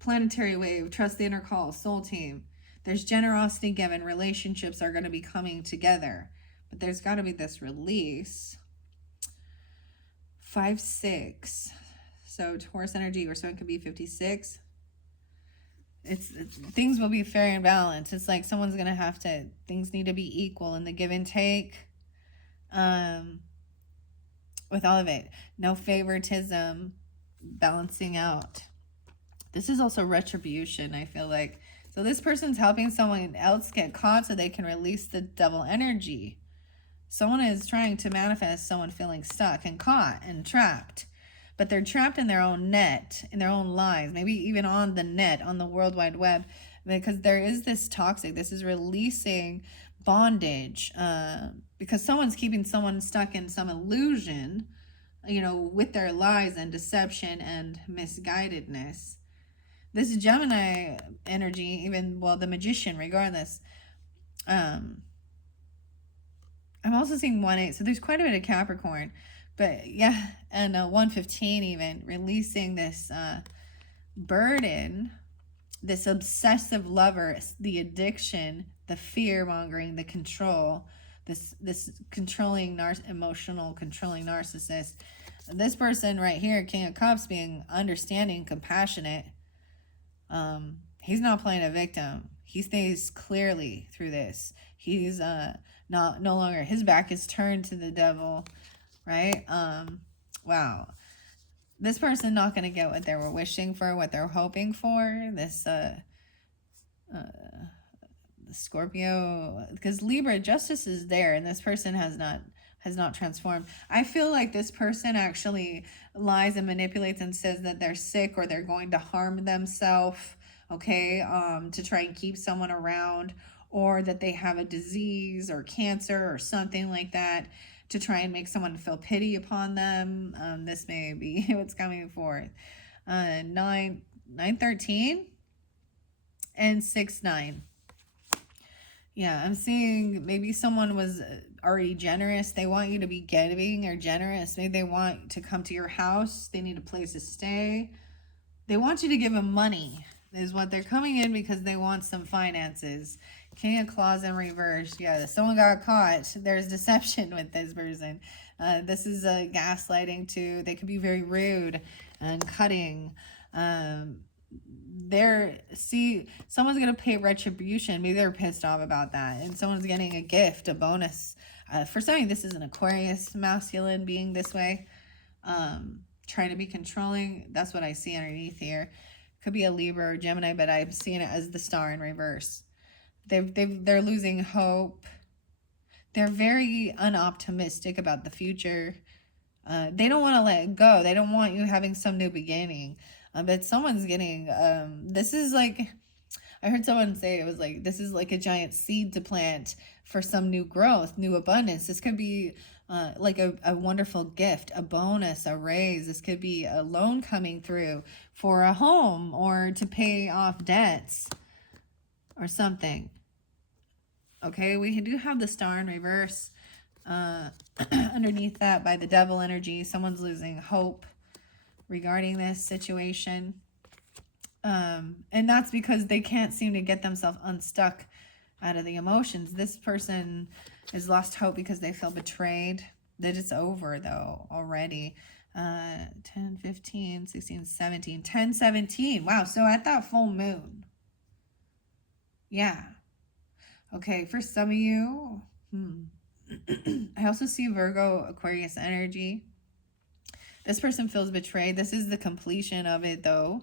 planetary wave, trust the inner call, soul team. There's generosity given, relationships are going to be coming together, but there's got to be this release. 5-6, so Taurus energy, or so it could be 56. It's things will be fair and balanced. It's like someone's going to have to, things need to be equal in the give and take. With all of it, no favoritism, balancing out. This is also retribution, I feel like. So this person's helping someone else get caught so they can release the devil energy. Someone is trying to manifest someone feeling stuck and caught and trapped, but they're trapped in their own net, in their own lies, maybe even on the net, on the World Wide Web, because there is this toxic, this is releasing bondage, because someone's keeping someone stuck in some illusion, you know, with their lies and deception and misguidedness. This Gemini energy, even, well, the magician, regardless. I'm also seeing 1-8, so there's quite a bit of Capricorn, but yeah, and 1-15 even, releasing this burden, this obsessive lover, the addiction, the fear-mongering, the control, this controlling, emotional controlling narcissist. This person right here, King of Cups, being understanding, compassionate. He's not playing a victim. He stays clearly through this. He's no longer, his back is turned to the devil, right? Wow. This person not going to get what they were wishing for, what they're hoping for. This Scorpio, because Libra, justice is there, and this person has not transformed. I feel like this person actually lies and manipulates and says that they're sick or they're going to harm themselves, okay, to try and keep someone around, or that they have a disease or cancer or something like that to try and make someone feel pity upon them. This may be what's coming forth. 9-13 and 6-9. Yeah, I'm seeing maybe someone was already generous. They want you to be giving or generous. Maybe they want to come to your house. They need a place to stay. They want you to give them money. is what they're coming in because they want some finances. King of Claws in reverse. Yeah, someone got caught. There's deception with this person. This is a gaslighting too. They could be very rude and cutting. Someone's gonna pay retribution. Maybe they're pissed off about that, and someone's getting a gift, a bonus. For some, this is an Aquarius masculine being this way, trying to be controlling. That's what I see underneath here. Could be a Libra or Gemini, but I'm seeing it as the Star in reverse. They're losing hope. They're very unoptimistic about the future. They don't want to let go. They don't want you having some new beginning. But someone's getting, this is like, I heard someone say it was like, this is like a giant seed to plant for some new growth, new abundance. This could be like a wonderful gift, a bonus, a raise. This could be a loan coming through for a home or to pay off debts or something. Okay, we do have the Star in reverse. Underneath that, by the Devil energy, someone's losing hope regarding this situation. And that's because they can't seem to get themselves unstuck out of the emotions. This person has lost hope because they feel betrayed. That it's over, though, already. 10, 15, 16, 17, 10, 17. Wow, so at that full moon. Yeah. Okay, for some of you, I also see Virgo, Aquarius energy. This person feels betrayed. This is the completion of it, though.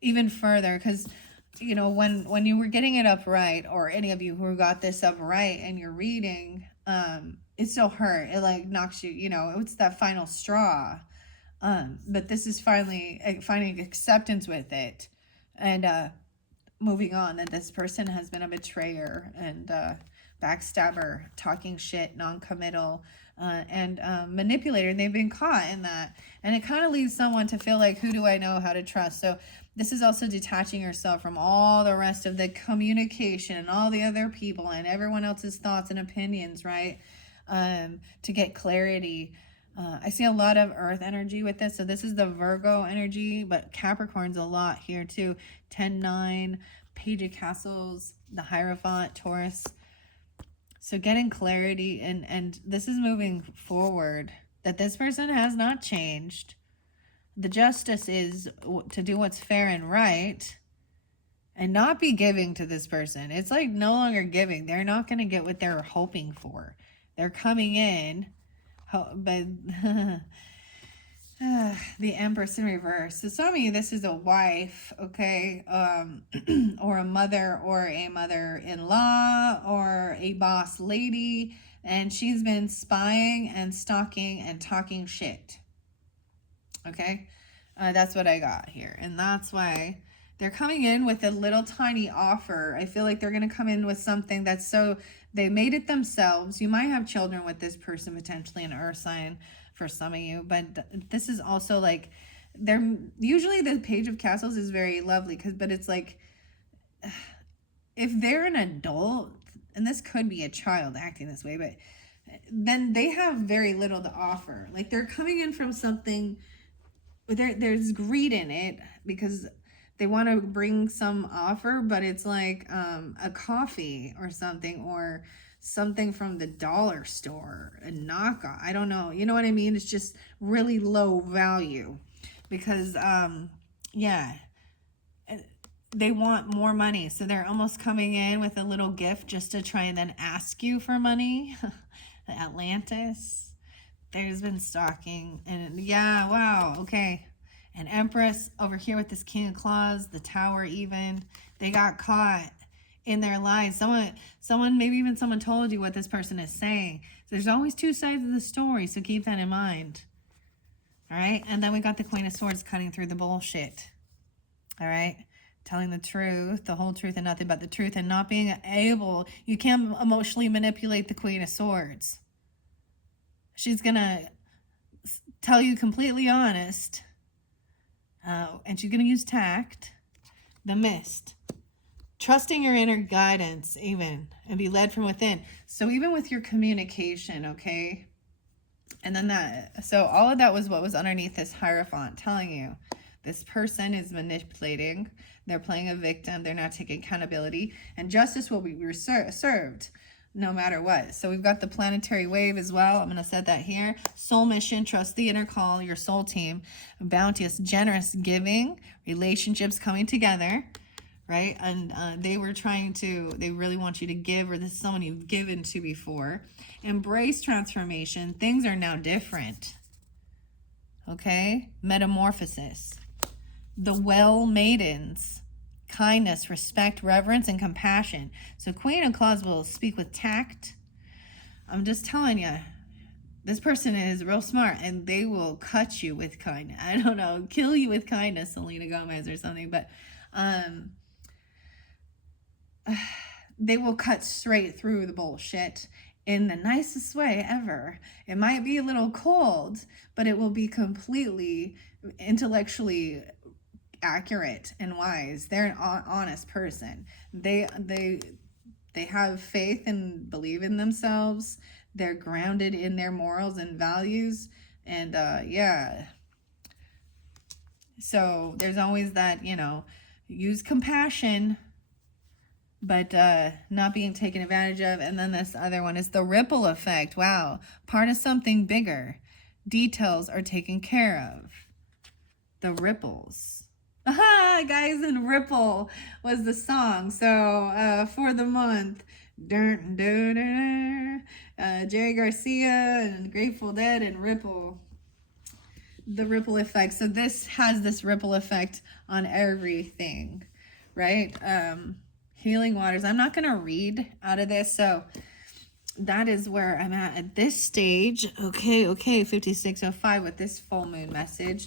Even further, because, you know, when you were getting it up right, or any of you who got this up right and you're reading, it still hurt. It, like, knocks you, you know, it's that final straw. But this is finally finding acceptance with it. And, moving on, that this person has been a betrayer and backstabber, talking shit, non-committal, and manipulator. They've been caught in that, and it kind of leaves someone to feel like, who do I know how to trust? So this is also detaching yourself from all the rest of the communication and all the other people and everyone else's thoughts and opinions, right? To get clarity. I see a lot of earth energy with this. So this is the Virgo energy, but Capricorn's a lot here too. 10, 9, Page of Castles, the Hierophant, Taurus. So getting clarity, and this is moving forward, that this person has not changed. The justice is to do what's fair and right and not be giving to this person. It's like no longer giving. They're not going to get what they're hoping for. They're coming in, but the Empress in reverse. So some of you, this is a wife, okay, or a mother-in-law, or a boss lady, and she's been spying and stalking and talking shit. Okay, that's what I got here, and that's why they're coming in with a little tiny offer. I feel like they're going to come in with something that's so, they made it themselves. You might have children with this person, potentially an earth sign for some of you, but this is also like, they're usually, the Page of Castles is very lovely, but it's like, if they're an adult, and this could be a child acting this way, but then they have very little to offer. Like, they're coming in from something, there's greed in it, because they want to bring some offer, but it's like a coffee or something from the dollar store, a knockoff. I don't know. You know what I mean? It's just really low value because, yeah, they want more money. So they're almost coming in with a little gift just to try and then ask you for money. Atlantis, there's been stalking, and yeah, wow, okay. An Empress over here with this King of Claws, the Tower even. They got caught in their lies. Someone, maybe even someone told you what this person is saying. So there's always two sides of the story, so keep that in mind. All right, and then we got the Queen of Swords cutting through the bullshit. All right, telling the truth, the whole truth, and nothing but the truth, and not being able, you can't emotionally manipulate the Queen of Swords. She's gonna tell you completely honest, and she's gonna use tact. The Mist, trusting your inner guidance even, and be led from within. So even with your communication, okay, and then that, so all of that was what was underneath this Hierophant, telling you This person is manipulating. They're playing a victim. They're not taking accountability. And justice will be served no matter what. So we've got the planetary wave as well. I'm going to set that here. Soul mission, trust the inner call, your soul team, bounteous, generous giving, relationships coming together, right? And they really want you to give, or this is someone you've given to before. Embrace transformation. Things are now different. Okay? Metamorphosis. The well maidens. Kindness, respect, reverence, and compassion. So Queen of Claws will speak with tact. I'm just telling you, this person is real smart, and they will cut you with kindness. I don't know, kill you with kindness, Selena Gomez or something, but they will cut straight through the bullshit in the nicest way ever. It might be a little cold, but it will be completely intellectually accurate and wise. They're an honest person. They have faith and believe in themselves. They're grounded in their morals and values. And yeah. So there's always that, use compassion, but not being taken advantage of. And then this other one is the ripple effect. Wow. Part of something bigger. Details are taken care of. The ripples. Aha, guys, and Ripple was the song. So for the month, Jerry Garcia and Grateful Dead and Ripple. The ripple effect. So this has this ripple effect on everything, right? Healing waters. I'm not going to read out of this. So that is where I'm at this stage. Okay, 5605 with this full moon message.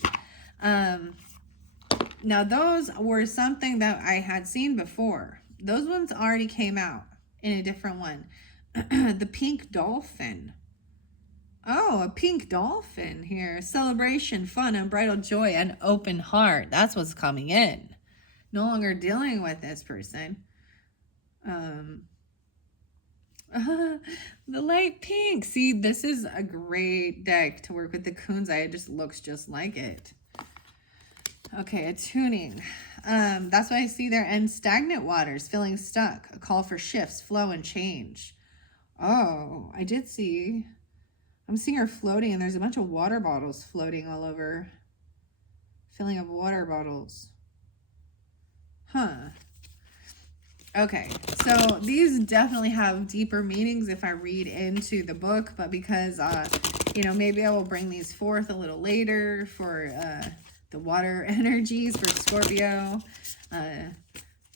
Now, those were something that I had seen before. Those ones already came out in a different one. The pink dolphin. Oh, a pink dolphin here. Celebration, fun, unbridled joy, and open heart. That's what's coming in. No longer dealing with this person. The light pink. See, this is a great deck to work with the Kunzai. It just looks just like it. Okay, attuning. That's why I see there. And stagnant waters, feeling stuck. A call for shifts, flow, and change. Oh, I did see. I'm seeing her floating, and there's a bunch of water bottles floating all over. Filling of water bottles. Huh. Okay, so these definitely have deeper meanings if I read into the book, but because, maybe I will bring these forth a little later for the water energies for Scorpio, or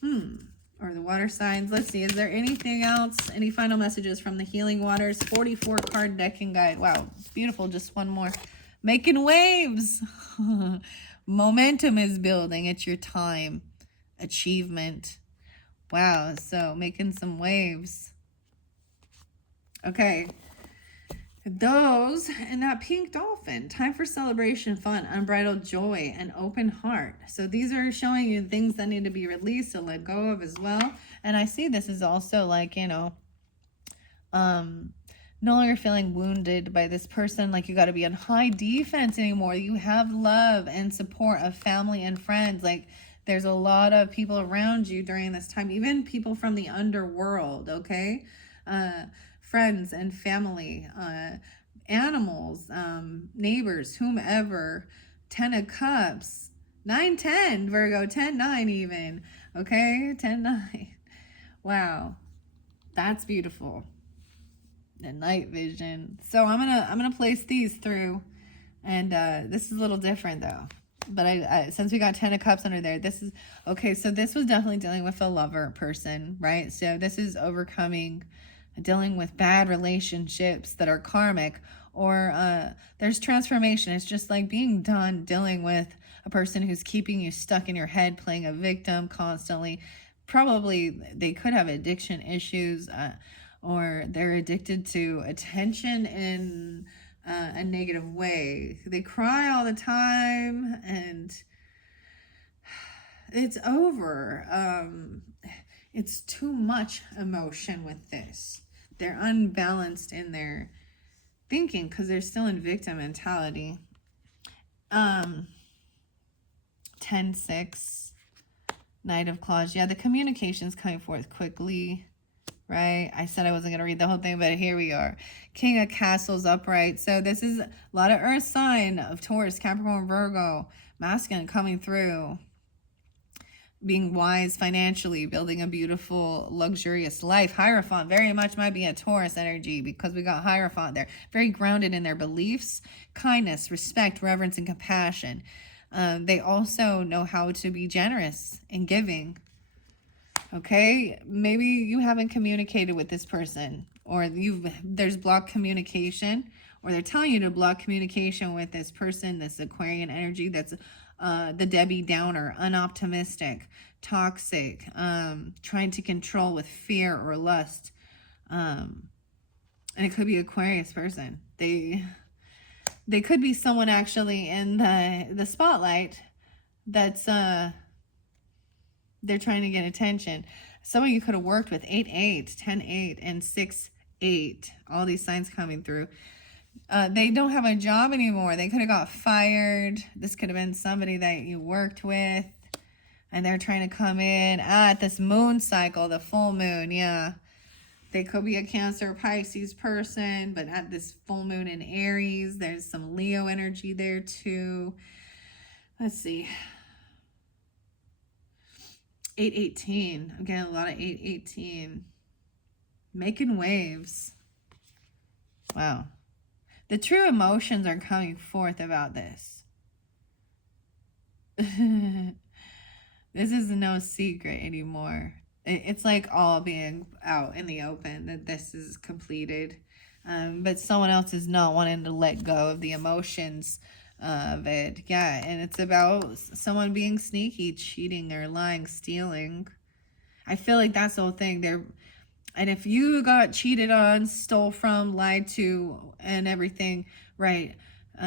the water signs. Let's see, is there anything else? Any final messages from the Healing Waters? 44 card decking guide. Wow, it's beautiful. Just one more. Making waves. Momentum is building. It's your time. Achievement. Wow, so making some waves. Okay. Those and that pink dolphin. Time for celebration, fun, unbridled joy, and open heart. So these are showing you things that need to be released and let go of as well. And I see this is also like, no longer feeling wounded by this person. Like you got to be on high defense anymore. You have love and support of family and friends. Like there's a lot of people around you during this time, even people from the underworld, okay? Friends and family, animals, neighbors, whomever. 10 of Cups, 9-10, Virgo, 10-9 even, okay? 10-9. Wow, that's beautiful. The night vision. So I'm gonna place these through, and this is a little different though. But I since we got 10 of Cups under there, this is okay. So this was definitely dealing with a lover person, right? So this is overcoming, dealing with bad relationships that are karmic, or there's transformation. It's just like being done dealing with a person who's keeping you stuck in your head, playing a victim constantly. Probably they could have addiction issues, or they're addicted to attention in a negative way. They cry all the time, and it's over. It's too much emotion with this. They're unbalanced in their thinking because they're still in victim mentality. 10-6. Knight of Claws. Yeah, the communication's coming forth quickly, right? I said I wasn't going to read the whole thing, but here we are. King of Castles upright. So this is a lot of earth sign of Taurus, Capricorn, Virgo, masculine coming through. Being wise financially, building a beautiful, luxurious life. Hierophant very much might be a Taurus energy because we got Hierophant there. Very grounded in their beliefs, kindness, respect, reverence, and compassion. They also know how to be generous and giving. Okay, maybe you haven't communicated with this person, or there's blocked communication, or they're telling you to block communication with this person, this Aquarian energy that's the Debbie Downer, unoptimistic, toxic, trying to control with fear or lust. And it could be Aquarius person. They could be someone actually in the spotlight that's they're trying to get attention. Some of you could have worked with 8-8, 10-8, and 6-8. All these signs coming through. They don't have a job anymore. They could have got fired. This could have been somebody that you worked with, and they're trying to come in at this moon cycle, the full moon. Yeah. They could be a Cancer, Pisces person, but at this full moon in Aries, there's some Leo energy there too. Let's see. 8-18. Again, a lot of 8-18. Making waves. Wow. The true emotions are coming forth about this. This is no secret anymore. It's like all being out in the open that this is completed. But someone else is not wanting to let go of the emotions of it. Yeah, and it's about someone being sneaky, cheating or lying, stealing. I feel like that's the whole thing. And if you got cheated on, stole from, lied to, and everything, right,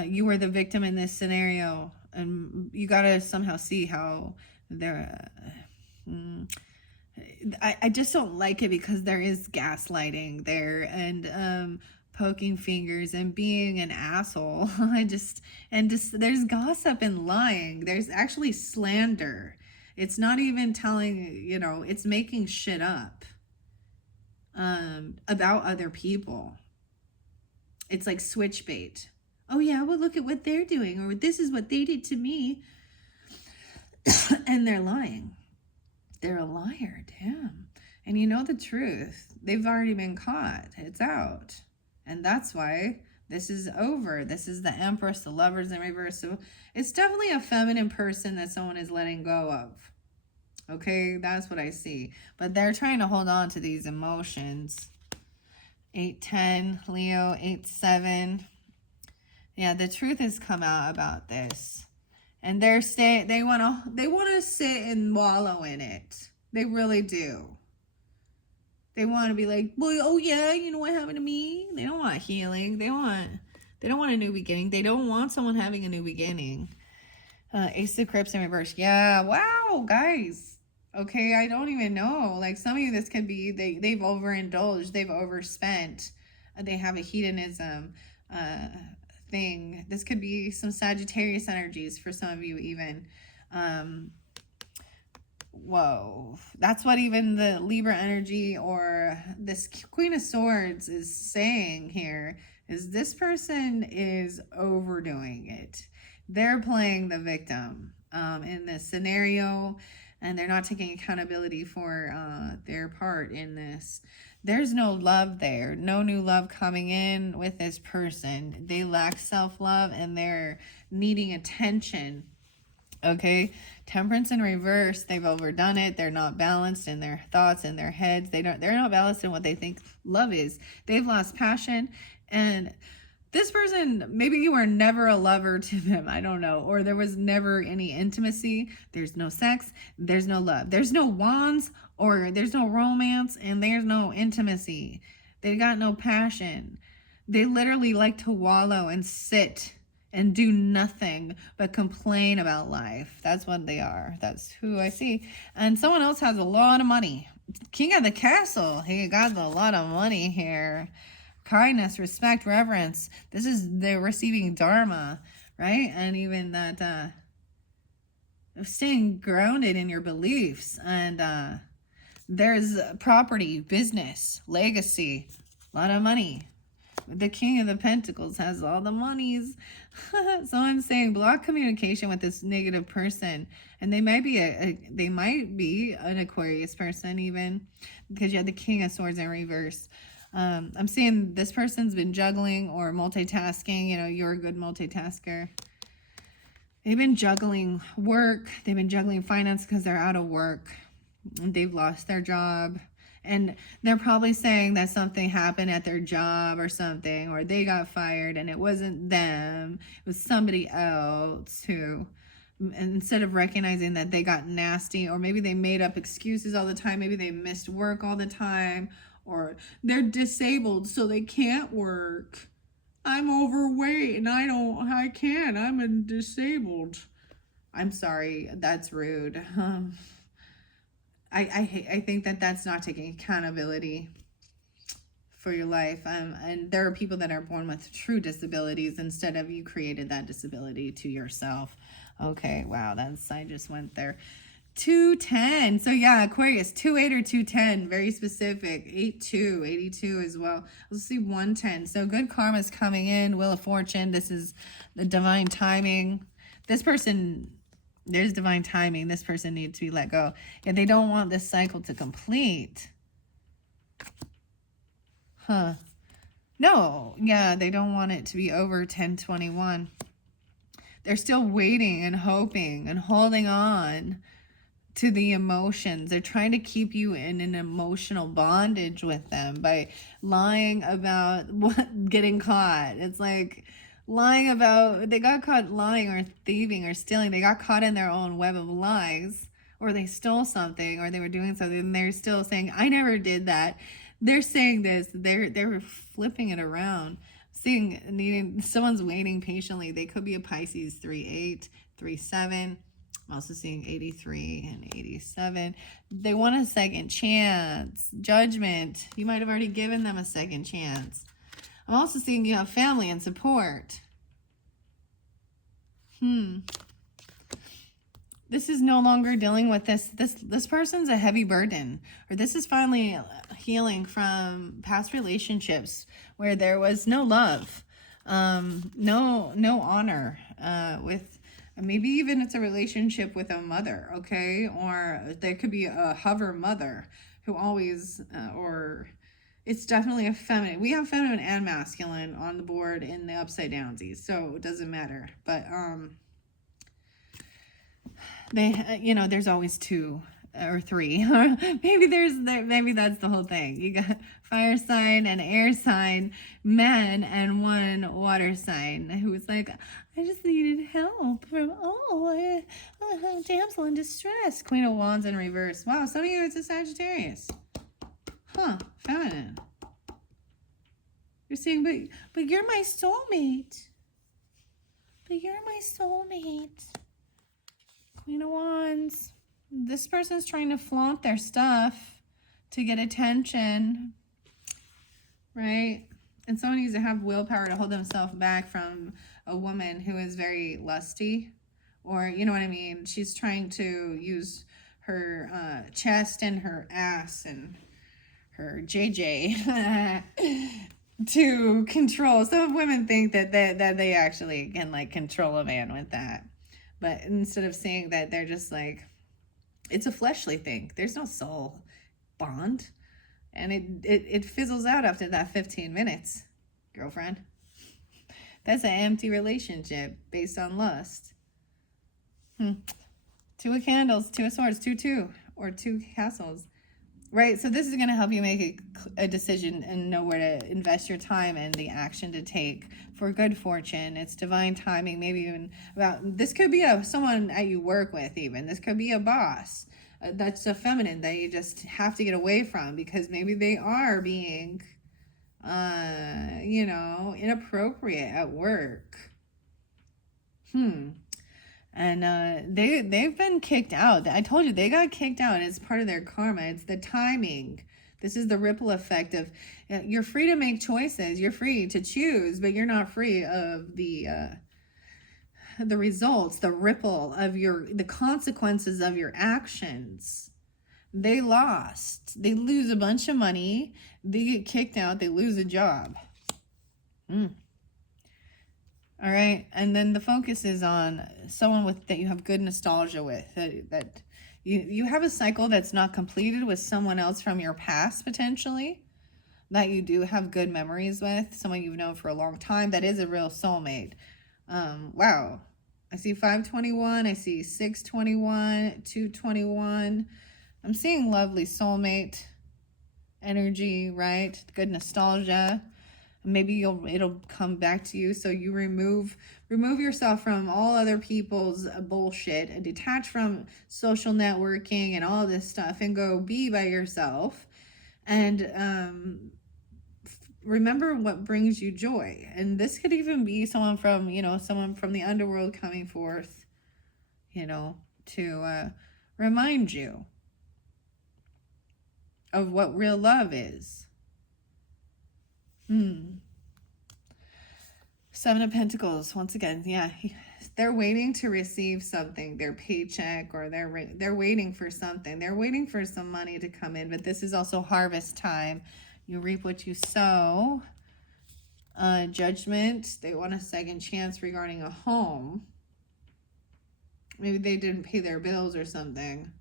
you were the victim in this scenario. And you got to somehow see how they're... I just don't like it because there is gaslighting there and poking fingers and being an asshole. There's gossip and lying. There's actually slander. It's not even telling, it's making shit up about other people. It's like switch bait. Oh yeah, well look at what they're doing, or this is what they did to me. And they're lying. They're a liar, damn. And you know the truth. They've already been caught. It's out. And that's why this is over. This is the Empress, the Lovers in reverse. So it's definitely a feminine person that someone is letting go of. Okay, that's what I see. But they're trying to hold on to these emotions. 8-10, Leo, 8-7. Yeah, the truth has come out about this. And they want to sit and wallow in it. They really do. They want to be like, boy, oh yeah, you know what happened to me? They don't want healing. They don't want a new beginning. They don't want someone having a new beginning. Ace of Cups in reverse. Yeah, wow, guys. Okay, I don't even know. Like some of you, this could be they've overindulged, they've overspent, they have a hedonism thing. This could be some Sagittarius energies for some of you even. Whoa, that's what even the Libra energy or this Queen of Swords is saying here, is this person is overdoing it. They're playing the victim in this scenario, and they're not taking accountability for their part in this. There's no love there. No new love coming in with this person. They lack self-love and they're needing attention. Okay? Temperance in reverse. They've overdone it. They're not balanced in their thoughts and their heads. They're not balanced in what they think love is. They've lost passion. And this person, maybe you were never a lover to them. I don't know. Or there was never any intimacy. There's no sex. There's no love. There's no wands, or there's no romance, and there's no intimacy. They got no passion. They literally like to wallow and sit and do nothing but complain about life. That's what they are. That's who I see. And someone else has a lot of money. King of the Castle. He got a lot of money here. Kindness, respect, reverence. This is, they're receiving dharma, right? And even that staying grounded in your beliefs. And there's property, business, legacy, a lot of money. The King of the Pentacles has all the monies. So I'm saying block communication with this negative person. And they might be an Aquarius person even, because you have the King of Swords in reverse. I'm seeing this person's been juggling or multitasking. You know, you're a good multitasker. They've been juggling work. They've been juggling finance because they're out of work. They've lost their job. And they're probably saying that something happened at their job or something, or they got fired and it wasn't them. It was somebody else who, instead of recognizing that they got nasty, or maybe they made up excuses all the time. Maybe they missed work all the time, or they're disabled so they can't work. I'm overweight and I can't. I'm disabled. I'm sorry. That's rude. I think that that's not taking accountability for your life. And there are people that are born with true disabilities instead of you created that disability to yourself. Okay, wow, I just went there. 210. So yeah, Aquarius, 28 or 210, very specific. 82, 82 as well. Let's see, 110. So good karma is coming in. Wheel of Fortune. This is the divine timing. This person, there's divine timing. This person needs to be let go. And they don't want this cycle to complete. No, yeah, they don't want it to be over 10/21. They're still waiting and hoping and holding on to the emotions. They're trying to keep you in an emotional bondage with them by lying about getting caught. It's like lying about, they got caught lying or thieving or stealing. They got caught in their own web of lies, or they stole something, or they were doing something, and they're still saying, I never did that. They're saying this. They're flipping it around. Seeing someone's waiting patiently. They could be a Pisces 3/8, 3/7. I'm also seeing 83 and 87. They want a second chance. Judgment. You might have already given them a second chance. I'm also seeing you have family and support. This is no longer dealing with this. This person's a heavy burden. Or this is finally healing from past relationships where there was no love. No honor with... Maybe even it's a relationship with a mother, okay? Or there could be a hover mother who always, or it's definitely a feminine. We have feminine and masculine on the board in the upside downsies, so it doesn't matter. But there's always two or three. maybe that's the whole thing. You got fire sign and air sign men and one water sign who's like, I just needed help from damsel in distress. Queen of Wands in reverse. Wow, some of you it's a Sagittarius. Feminine. You're saying, but you're my soulmate. But you're my soulmate. Queen of Wands. This person's trying to flaunt their stuff to get attention, right? And someone needs to have willpower to hold themselves back from a woman who is very lusty, or you know what I mean? She's trying to use her chest and her ass and her JJ to control. Some women think that they actually can like control a man with that. But instead of saying that, they're just like, it's a fleshly thing. There's no soul bond. And it fizzles out after that 15 minutes, girlfriend. That's an empty relationship based on lust. Two of candles, two of swords, 2-2, or two castles. Right, so this is going to help you make a decision and know where to invest your time and the action to take for good fortune. It's divine timing, maybe even this could be someone that you work with even. This could be a boss that's a feminine that you just have to get away from because maybe they are being, inappropriate at work. And they've been kicked out. I told you, they got kicked out. It's part of their karma. It's the timing. This is the ripple effect of, you're free to make choices. You're free to choose, but you're not free of the the results, the ripple of the consequences of your actions. They lost. They lose a bunch of money. They get kicked out. They lose a job. All right. And then the focus is on someone that you have good nostalgia with, that you have a cycle that's not completed with someone else from your past, potentially, that you do have good memories with, someone you've known for a long time. That is a real soulmate. Wow. I see 521. I see 621, 221. I'm seeing lovely soulmate energy, right? Good nostalgia. Maybe it'll come back to you. So you remove yourself from all other people's bullshit and detach from social networking and all this stuff and go be by yourself. And remember what brings you joy. And this could even be someone from, someone from the underworld coming forth, to remind you of what real love is. Seven of Pentacles, once again, yeah, they're waiting to receive something, their paycheck, or they're waiting for something. They're waiting for some money to come in, but this is also harvest time. You reap what you sow. Judgment, they want a second chance regarding a home. Maybe they didn't pay their bills or something.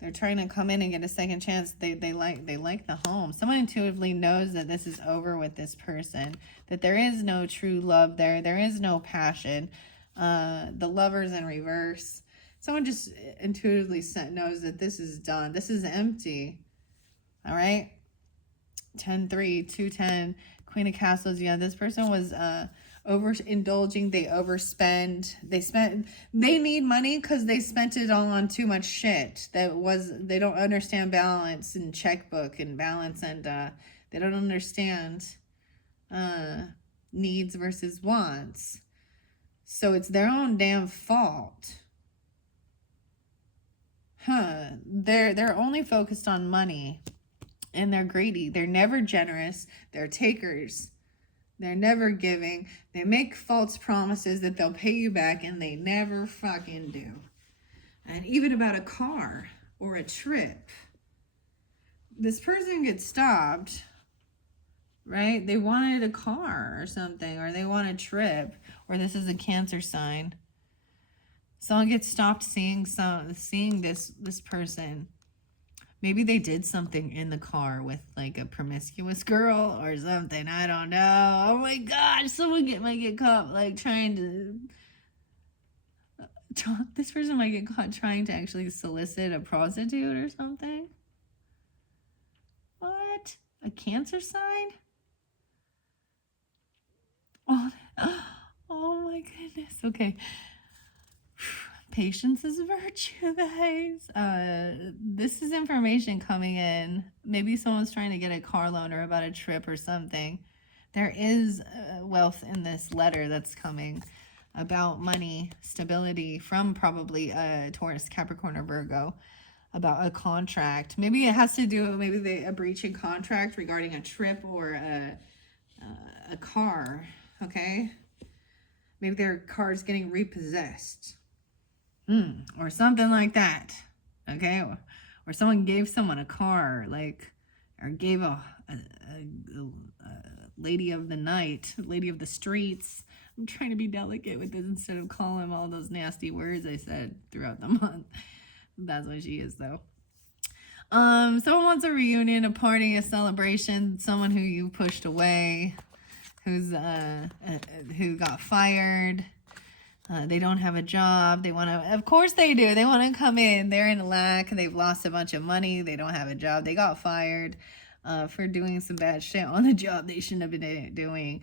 They're trying to come in and get a second chance. They like the home. Someone intuitively knows that this is over with this person, that there is no true love there. There is no passion. The Lover's in reverse. Someone just intuitively knows that this is done. This is empty. All right. 10-3, 2-10, Queen of Castles. Yeah, this person was overindulging. They overspend. They need money because they spent it all on too much shit. They don't understand balance and checkbook and balance, and they don't understand needs versus wants. So it's their own damn fault. They're only focused on money, and they're greedy. They're never generous. They're takers. They're never giving. They make false promises that they'll pay you back, and they never fucking do. And even about a car or a trip, this person gets stopped, right? They wanted a car or something, or they want a trip, or this is a Cancer sign. Someone gets stopped seeing this person. Maybe they did something in the car with like a promiscuous girl or something. I don't know. Oh my gosh, someone might get caught like trying to... This person might get caught trying to actually solicit a prostitute or something. What? A Cancer sign? Oh my goodness. Okay. Patience is a virtue, guys. This is information coming in. Maybe someone's trying to get a car loan or about a trip or something. There is wealth in this letter that's coming about money, stability from probably a Taurus, Capricorn, or Virgo, about a contract. Maybe it has to do with a breach in contract regarding a trip or a car, okay? Maybe their car is getting repossessed. Or something like that, okay? Or someone gave someone a car, or gave a lady of the night, lady of the streets. I'm trying to be delicate with this instead of calling them all those nasty words I said throughout the month. That's what she is, though. Someone wants a reunion, a party, a celebration. Someone who you pushed away, who got fired. They don't have a job. They want to, of course they do. They want to come in. They're in lack. They've lost a bunch of money. They don't have a job. They got fired for doing some bad shit on the job they shouldn't have been doing.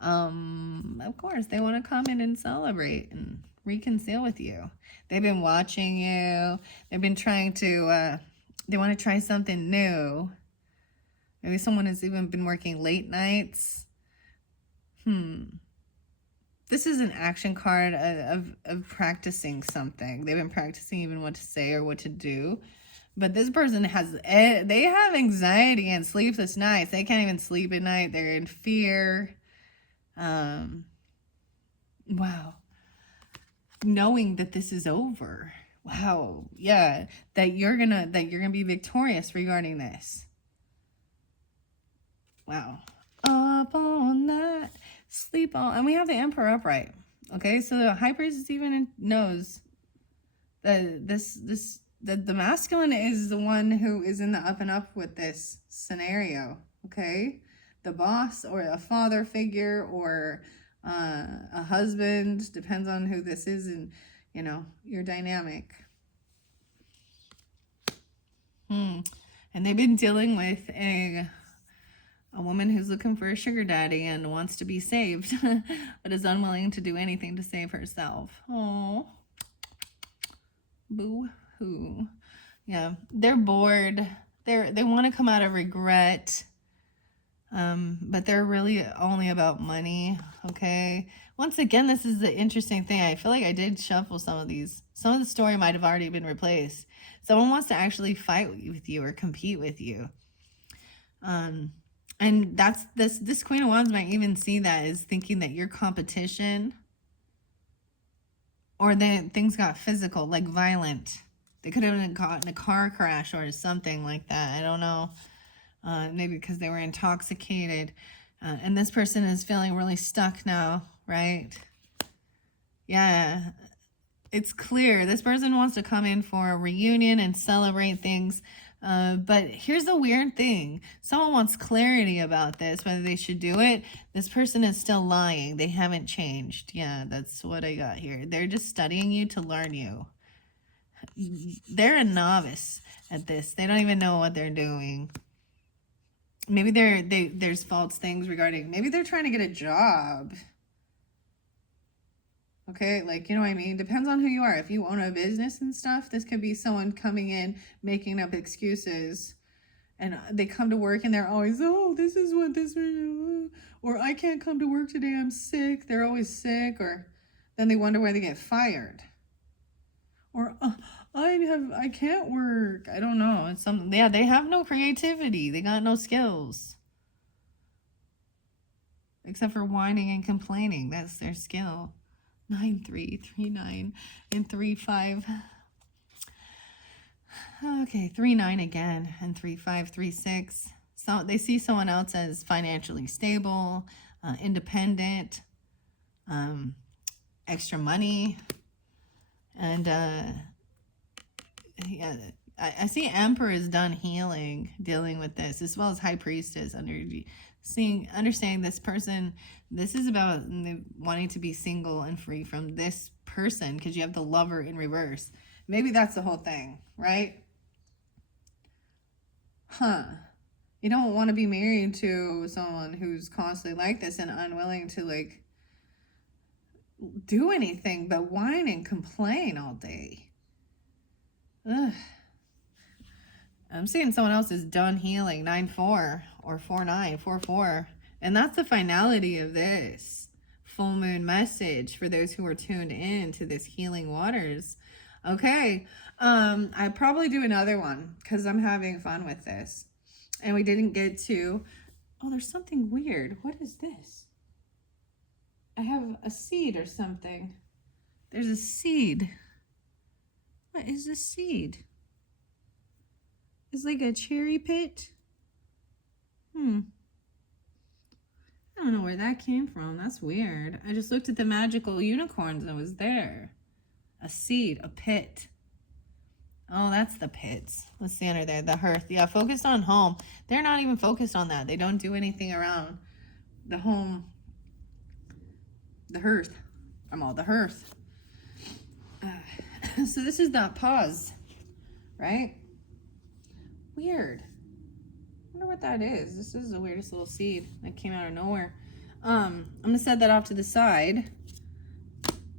Of course, they want to come in and celebrate and reconcile with you. They've been watching you. They've been trying to, they want to try something new. Maybe someone has even been working late nights. This is an action card of practicing something. They've been practicing even what to say or what to do. But this person they have anxiety and sleepless nights. They can't even sleep at night. They're in fear. Wow. knowing that this is over. Wow. Yeah. That you're gonna be victorious regarding this. Wow. Up all night, sleep on, and we have the Emperor upright. Okay, so the High Priestess even knows that that the masculine is the one who is in the up and up with this scenario. Okay, the boss or a father figure or a husband, depends on who this is and your dynamic. And they've been dealing with a woman who's looking for a sugar daddy and wants to be saved, but is unwilling to do anything to save herself. Oh, boo-hoo. Yeah, they're bored. They want to come out of regret, but they're really only about money. Okay. Once again, this is the interesting thing. I feel like I did shuffle some of these. Some of the story might have already been replaced. Someone wants to actually fight with you or compete with you. And that's this Queen of Wands might even see that as thinking that you're competition, or then things got physical, like violent. They could have been caught in a car crash or something like that. I don't know. Maybe because they were intoxicated. And this person is feeling really stuck now, right? Yeah. It's clear. This person wants to come in for a reunion and celebrate things. But here's the weird thing. Someone wants clarity about this, whether they should do it. This person is still lying. They haven't changed. Yeah, that's what I got here. They're just studying you to learn you. They're a novice at this. They don't even know what they're doing. Maybe there's false things regarding, maybe they're trying to get a job. Okay, like, you know what I mean? Depends on who you are. If you own a business and stuff, this could be someone coming in, making up excuses. And they come to work and they're always, oh, this is what this, or I can't come to work today, I'm sick. They're always sick. Or then they wonder why they get fired. Or I can't work. I don't know. It's something. Yeah, they have no creativity. They got no skills. Except for whining and complaining. That's their skill. 9, 3, 3, 9, and 3, 5. Okay, 3, 9 again, and 3, 5, 3, 6. So they see someone else as financially stable, independent, extra money, and yeah, I see Emperor is done healing, dealing with this, as well as High Priestess understanding this person. This is about wanting to be single and free from this person, because you have the Lover in reverse. Maybe that's the whole thing, right? You don't want to be married to someone who's constantly like this and unwilling to like do anything but whine and complain all day. Ugh. I'm seeing someone else is done healing, 9-4 or 4-9, 4-4. And that's the finality of this full moon message for those who are tuned in to this healing waters. Okay. I'd probably do another one because I'm having fun with this. And we didn't get to, oh, there's something weird. What is this? I have a seed or something. There's a seed. What is this seed? It's like a cherry pit. I don't know where that came from. That's weird. I just looked at the magical unicorns and it was there. A seed, a pit. Oh, that's the pits. Let's see under there. The hearth. Yeah, focused on home. They're not even focused on that. They don't do anything around the home. The hearth. I'm all the hearth. So this is that pause, right? Weird. I wonder what that is. This is the weirdest little seed that came out of nowhere. I'm going to set that off to the side.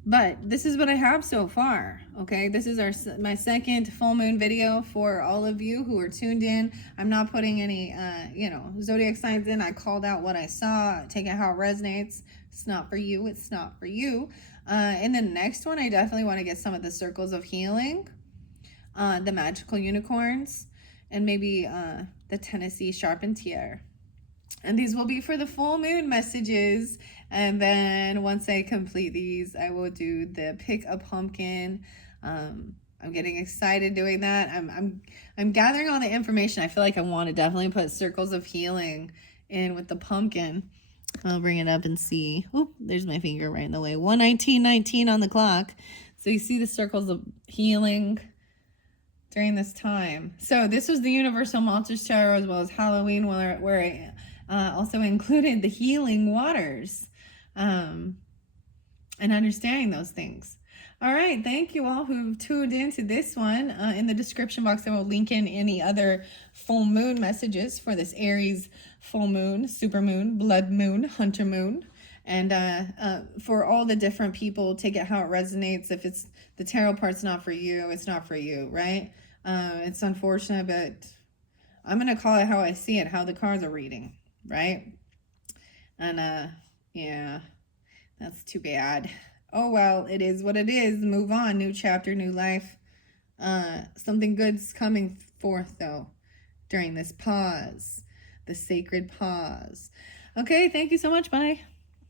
But this is what I have so far, okay? This is my second full moon video for all of you who are tuned in. I'm not putting any, zodiac signs in. I called out what I saw. Take it how it resonates. It's not for you. It's not for you. In the next one, I definitely want to get some of the circles of healing, the magical unicorns, and maybe the Tennessee Charpentier. And these will be for the full moon messages. And then once I complete these, I will do the pick a pumpkin. I'm getting excited doing that. I'm gathering all the information. I feel like I want to definitely put circles of healing in with the pumpkin. I'll bring it up and see. Oop, there's my finger right in the way. 1:19:19 on the clock. So you see the circles of healing during this time. So this was the Universal Monsters Tarot as well as Halloween, where I also included the healing waters and understanding those things. All right, thank you all who've tuned into this one. In the description box, I will link in any other full moon messages for this Aries full moon, super moon, blood moon, hunter moon. And for all the different people, take it how it resonates. If it's the tarot part's not for you, it's not for you, right? It's unfortunate, but I'm going to call it how I see it, how the cards are reading, right? And yeah, that's too bad. Oh, well, it is what it is. Move on. New chapter, new life. Something good's coming forth, though, during this pause, the sacred pause. Okay, thank you so much. Bye.